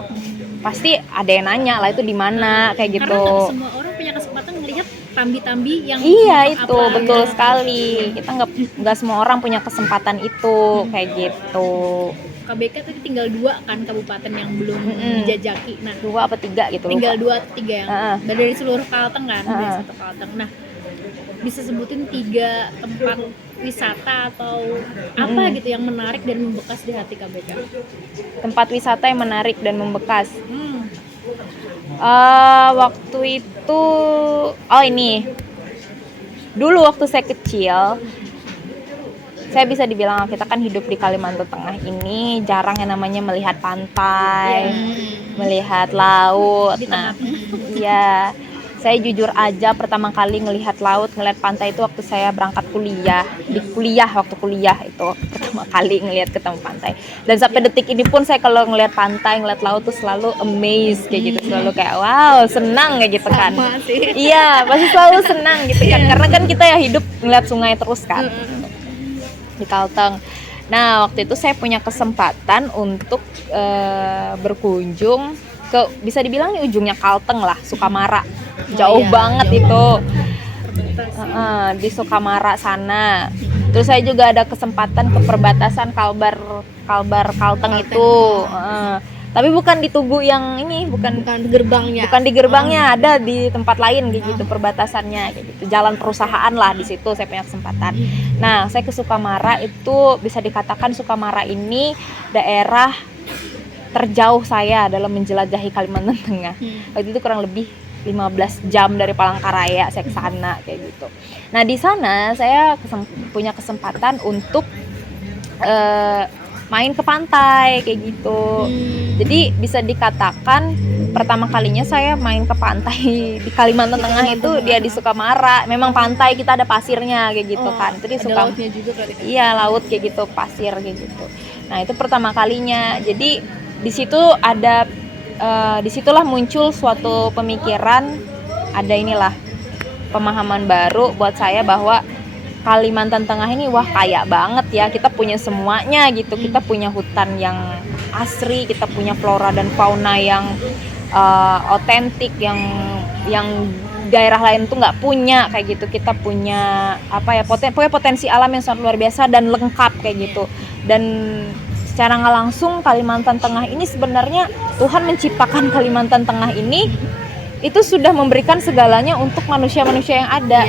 Pasti ada yang nanya lah itu di mana kayak Karena gitu. nggak semua orang punya kesempatan melihat tambi-tambi yang Iya apa, itu betul gitu. sekali. Kita nggak semua orang punya kesempatan itu kayak gitu. KBK tadi tinggal 2 kan kabupaten yang belum dijajaki. Nah, 2 apa 3 gitu tinggal lupa. 2 3 yang dari seluruh Kalteng kan, dari satu Kalteng. Nah, bisa sebutin 3 tempat wisata atau apa gitu yang menarik dan membekas di hati KBK? Tempat wisata yang menarik dan membekas. Waktu itu ini dulu waktu saya kecil, saya bisa dibilang kita kan hidup di Kalimantan Tengah ini jarang yang namanya melihat pantai, melihat laut. Nah, iya, saya jujur aja pertama kali ngelihat laut, ngelihat pantai itu waktu saya berangkat kuliah, waktu kuliah itu pertama kali ngelihat ketemu pantai. Dan sampai detik ini pun saya kalau ngelihat pantai, ngelihat laut tuh selalu amazed kayak gitu, selalu kayak wow, senang kayak gitu kan. Iya, pasti selalu senang gitu kan, karena kan kita ya hidup ngelihat sungai terus kan. Di Kalteng. Nah, waktu itu saya punya kesempatan untuk berkunjung ke, bisa dibilang di ujungnya Kalteng lah, Sukamara. Jauh banget itu. Di Sukamara sana. Terus saya juga ada kesempatan ke perbatasan Kalbar Kalteng itu. Tapi bukan di Tugu yang ini, bukan gerbangnya. Bukan di gerbangnya, ada di tempat lain kayak gitu perbatasannya kayak gitu. Jalan perusahaan lah di situ saya punya kesempatan. Nah, saya ke Sukamara itu bisa dikatakan Sukamara ini daerah terjauh saya dalam menjelajahi Kalimantan Tengah. Waktu itu kurang lebih 15 jam dari Palangkaraya saya ke sana kayak gitu. Nah, di sana saya punya kesempatan untuk main ke pantai kayak gitu. Jadi bisa dikatakan pertama kalinya saya main ke pantai di Kalimantan Tengah itu dia di Sukamara. Memang pantai, kita ada pasirnya kayak gitu kan. Jadi ada lautnya juga berarti kan? Iya, laut kayak gitu, pasir kayak gitu. Nah, itu pertama kalinya. Jadi di situ ada disitulah muncul suatu pemikiran, ada inilah pemahaman baru buat saya bahwa Kalimantan Tengah ini wah kaya banget ya, kita punya semuanya gitu. Kita punya hutan yang asri, kita punya flora dan fauna yang otentik, yang daerah lain tuh nggak punya kayak gitu. Kita punya apa ya, potensi alam yang sangat luar biasa dan lengkap kayak gitu. Dan secara nggak langsung Kalimantan Tengah ini sebenarnya Tuhan menciptakan Kalimantan Tengah ini itu sudah memberikan segalanya untuk manusia-manusia yang ada.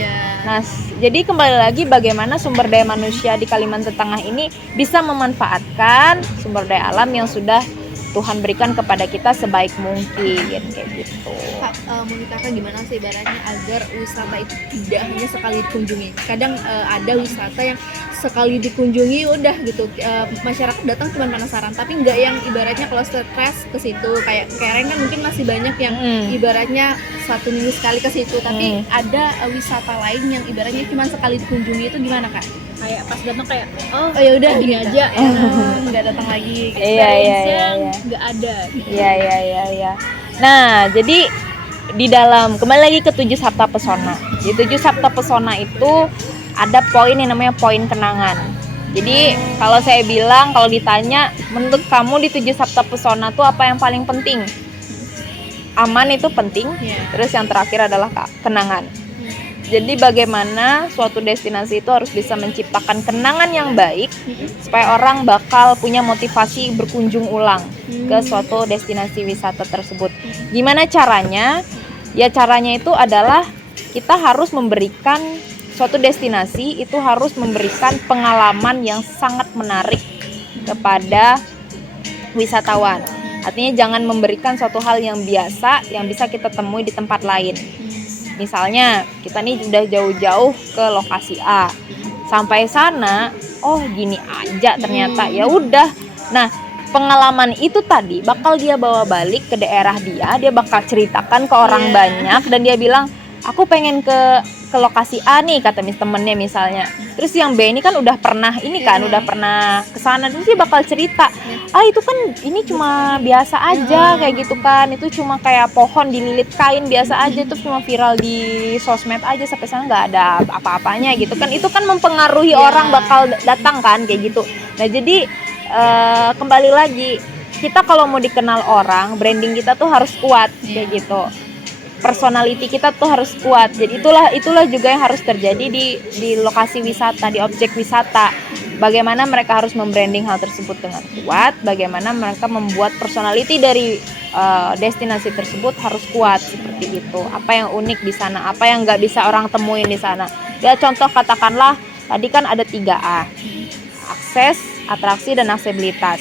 Nah, jadi kembali lagi bagaimana sumber daya manusia di Kalimantan Tengah ini bisa memanfaatkan sumber daya alam yang sudah Tuhan berikan kepada kita sebaik mungkin kayak gitu. Kak, menurut kakak gimana sih ibaratnya agar wisata itu tidak hanya sekali dikunjungi? Kadang ada wisata yang sekali dikunjungi udah gitu, masyarakat datang cuma penasaran, tapi nggak yang ibaratnya kalau stres ke situ. Kayak Keren kan mungkin masih banyak yang ibaratnya 1 minggu sekali ke situ, tapi ada wisata lain yang ibaratnya cuma sekali dikunjungi, itu gimana Kak? Kayak pas datang kayak oh ya udah gini gitu aja nggak datang lagi gitu. Experience-nya nggak ada gitu. Iya. Nah, jadi di dalam kembali lagi ke 7 Sabta Pesona. Di 7 Sabta Pesona itu ada poin yang namanya poin kenangan. Jadi kalau saya bilang, kalau ditanya menurut kamu di 7 Sabta Pesona tuh apa yang paling penting? Aman itu penting. Terus yang terakhir adalah kenangan. Jadi bagaimana suatu destinasi itu harus bisa menciptakan kenangan yang baik supaya orang bakal punya motivasi berkunjung ulang ke suatu destinasi wisata tersebut. Gimana caranya? Ya caranya itu adalah kita harus memberikan suatu destinasi itu harus memberikan pengalaman yang sangat menarik kepada wisatawan. Artinya jangan memberikan suatu hal yang biasa yang bisa kita temui di tempat lain. Misalnya kita nih udah jauh-jauh ke lokasi A, sampai sana, oh gini aja ternyata, ya udah. Nah, pengalaman itu tadi bakal dia bawa balik ke daerah dia bakal ceritakan ke orang banyak, dan dia bilang, aku pengen ke lokasi A nih, kata temennya misalnya. Terus yang B ini kan udah pernah ini kan, udah pernah kesana, terus dia bakal cerita, itu kan ini cuma biasa aja kayak gitu kan, itu cuma kayak pohon dililit kain biasa aja, itu cuma viral di sosmed aja, sampai sana nggak ada apa-apanya gitu kan. Itu kan mempengaruhi orang bakal datang kan kayak gitu. Nah jadi kembali lagi, kita kalau mau dikenal orang, branding kita tuh harus kuat kayak gitu, personality kita tuh harus kuat. Jadi itulah juga yang harus terjadi di lokasi wisata, di objek wisata. Bagaimana mereka harus membranding hal tersebut dengan kuat, bagaimana mereka membuat personality dari destinasi tersebut harus kuat, seperti itu. Apa yang unik di sana, apa yang nggak bisa orang temuin di sana. Ya contoh katakanlah tadi kan ada 3A, akses, atraksi, dan aksesibilitas.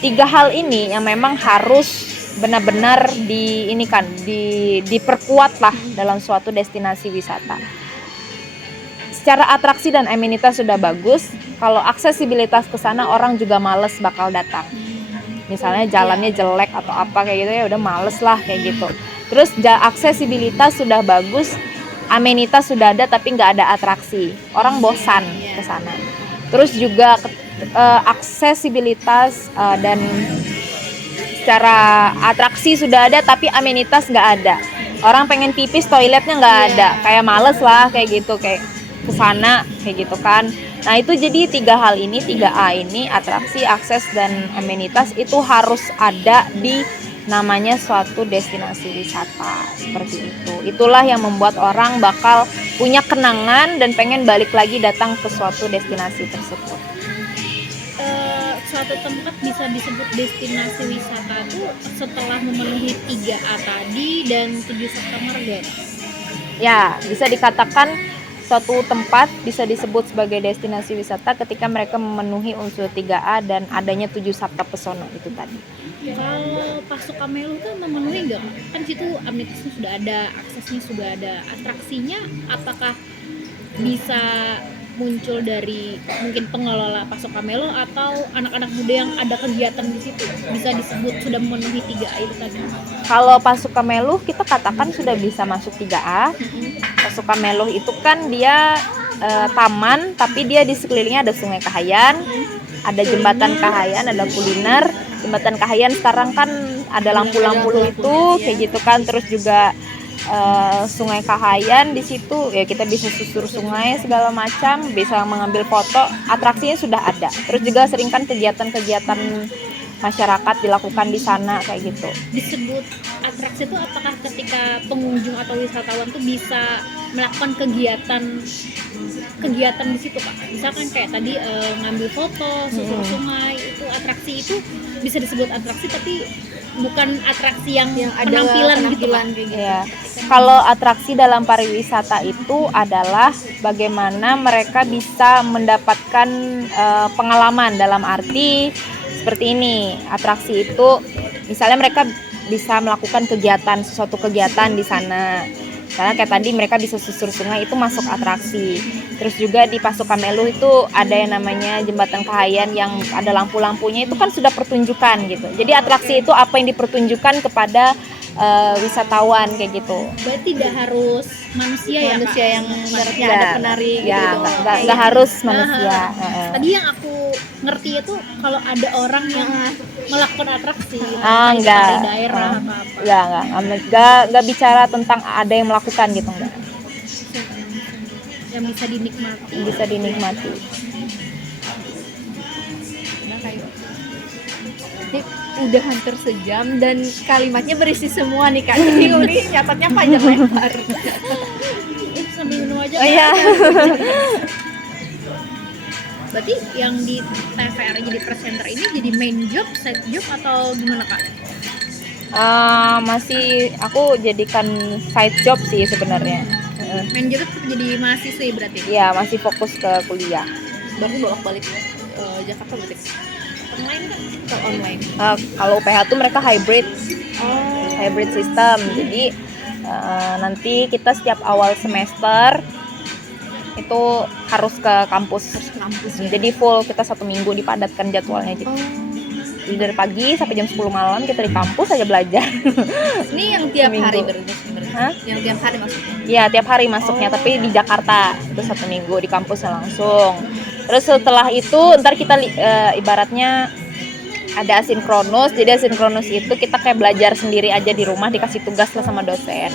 3 hal ini yang memang harus benar-benar diperkuat lah dalam suatu destinasi wisata. Secara atraksi dan amenitas sudah bagus, kalau aksesibilitas ke sana orang juga males bakal datang. Misalnya jalannya jelek atau apa kayak gitu, ya udah males lah kayak gitu. Terus aksesibilitas sudah bagus, amenitas sudah ada tapi nggak ada atraksi, orang bosan ke sana. Terus juga aksesibilitas dan secara atraksi sudah ada tapi amenitas nggak ada. Orang pengen pipis, toiletnya nggak ada, kayak males lah kayak gitu, kayak kesana kayak gitu kan. Nah itu jadi 3 hal ini, 3A ini, atraksi, akses, dan amenitas itu harus ada di namanya suatu destinasi wisata, seperti itu. Itulah yang membuat orang bakal punya kenangan dan pengen balik lagi datang ke suatu destinasi tersebut. Suatu tempat bisa disebut destinasi wisata itu setelah memenuhi 3A tadi dan 7 Sabta Marga. Ya, bisa dikatakan suatu tempat bisa disebut sebagai destinasi wisata ketika mereka memenuhi unsur 3A dan adanya 7 Sabta Pesona itu tadi. Kalau Pak Sukamelu tuh memenuhi nggak? Kan situ amenitasnya sudah ada, aksesnya sudah ada, atraksinya apakah bisa muncul dari mungkin pengelola Pak Sukamelu atau anak-anak muda yang ada kegiatan di situ, bisa disebut sudah memenuhi 3A itu tadi? Kalau Pak Sukamelu kita katakan sudah bisa masuk 3A. Pak Sukamelu itu kan dia taman, tapi dia di sekelilingnya ada Sungai Kahayan, ada Jembatan Kahayan, ada kuliner. Jembatan Kahayan sekarang kan ada lampu-lampu itu kayak gitu kan. Terus juga Sungai Kahayan di situ ya, kita bisa susur sungai segala macam, bisa mengambil foto, atraksinya sudah ada. Terus juga sering kan kegiatan-kegiatan masyarakat dilakukan di sana kayak gitu. Disebut atraksi itu apakah ketika pengunjung atau wisatawan tuh bisa melakukan kegiatan di situ Pak? Misalkan kayak tadi ngambil foto, susur sungai, itu atraksi itu bisa disebut atraksi tapi bukan atraksi yang penampilan gitu Pak. Ya. Kalau atraksi dalam pariwisata itu adalah bagaimana mereka bisa mendapatkan pengalaman, dalam arti seperti ini. Atraksi itu misalnya mereka bisa melakukan suatu kegiatan di sana. Misalnya kayak tadi mereka bisa susur sungai, itu masuk atraksi. Terus juga di Pak Sukamelu itu ada yang namanya Jembatan Kahayan yang ada lampu-lampunya, itu kan sudah pertunjukan gitu. Jadi atraksi itu apa yang dipertunjukkan kepada wisatawan kayak gitu. Berarti tidak harus manusia yang ibaratnya ada penari ya, gitu. Nggak harus manusia. Tadi yang aku ngerti itu kalau ada orang yang melakukan atraksi Enggak. dari daerah apa-apa. Enggak bicara tentang ada yang melakukan gitu, enggak. Yang bisa dinikmati. Ini udah hampir sejam dan kalimatnya berisi semua nih Kak. Jadi Uli nyatatnya panjang lebar. Sambil minum aja. Oh iya. Berarti yang di TVR jadi presenter ini jadi main job, side job atau gimana Kak? Masih aku jadikan side job sih sebenarnya. Main job itu jadi mahasiswa berarti? Iya, masih fokus ke kuliah. Berarti bolak-balik Jakarta berarti? Online kan? Atau online? Kalau UPH tuh mereka hybrid system. Jadi nanti kita setiap awal semester itu harus ke kampus. Jadi full kita 1 minggu dipadatkan jadwalnya gitu. Jadi dari pagi sampai jam 10 malam kita di kampus aja belajar. Ini yang tiap Seminggu. hari berarti sebenarnya? Yang tiap hari maksudnya? Iya, tiap hari masuknya, tapi di Jakarta itu 1 minggu di kampusnya langsung. Terus setelah itu ntar kita ibaratnya ada asinkronus. Jadi asinkronus itu kita kayak belajar sendiri aja di rumah, dikasih tugas lah sama dosen.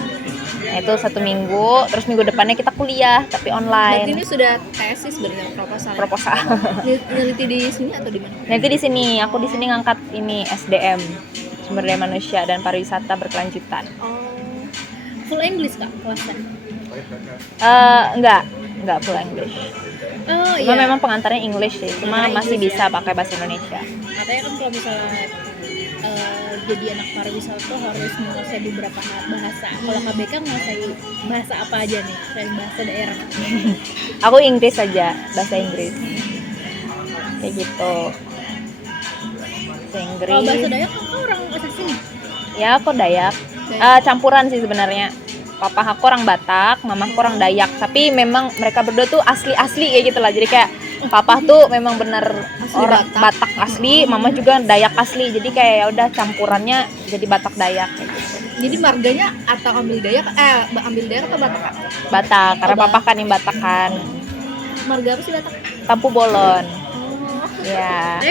Nah, itu 1 minggu, terus minggu depannya kita kuliah tapi Berarti online. ini sudah tesis berarti proposal. Proposal. Neliti di sini atau di mana? Nanti di sini, aku di sini ngangkat ini SDM, sumber daya manusia dan pariwisata berkelanjutan. Oh. Full English Kak kelasnya. Enggak full English. Oh Cuma iya. memang pengantarnya English sih, cuma Pengantarnya masih English bisa pakai bahasa Indonesia. Katanya kan kalau misalnya jadi anak pariwisata tuh harus menguasai beberapa bahasa. Kalau KBK menguasai bahasa apa aja nih? Kayak bahasa daerah. Aku Inggris saja, bahasa Inggris. Kayak gitu. Bahasa Inggris. Kalau bahasa Dayak kan orang asal sini. Ya, aku Dayak. Campuran sih sebenarnya. Papa aku orang Batak, mama aku orang Dayak. Tapi memang mereka berdua tuh asli-asli kayak gitu lah. Jadi kayak papa tuh memang bener Asli orang Batak asli, mama juga Dayak asli. Jadi kayak ya udah campurannya jadi Batak Dayak kayak gitu. Jadi marganya atau ambil Dayak ambil Dayak atau Batak? Kak? Batak, karena Oh, papa kan yang Batak kan. Marga apa sih Batak? Tampu Bolon. Oh. Ya.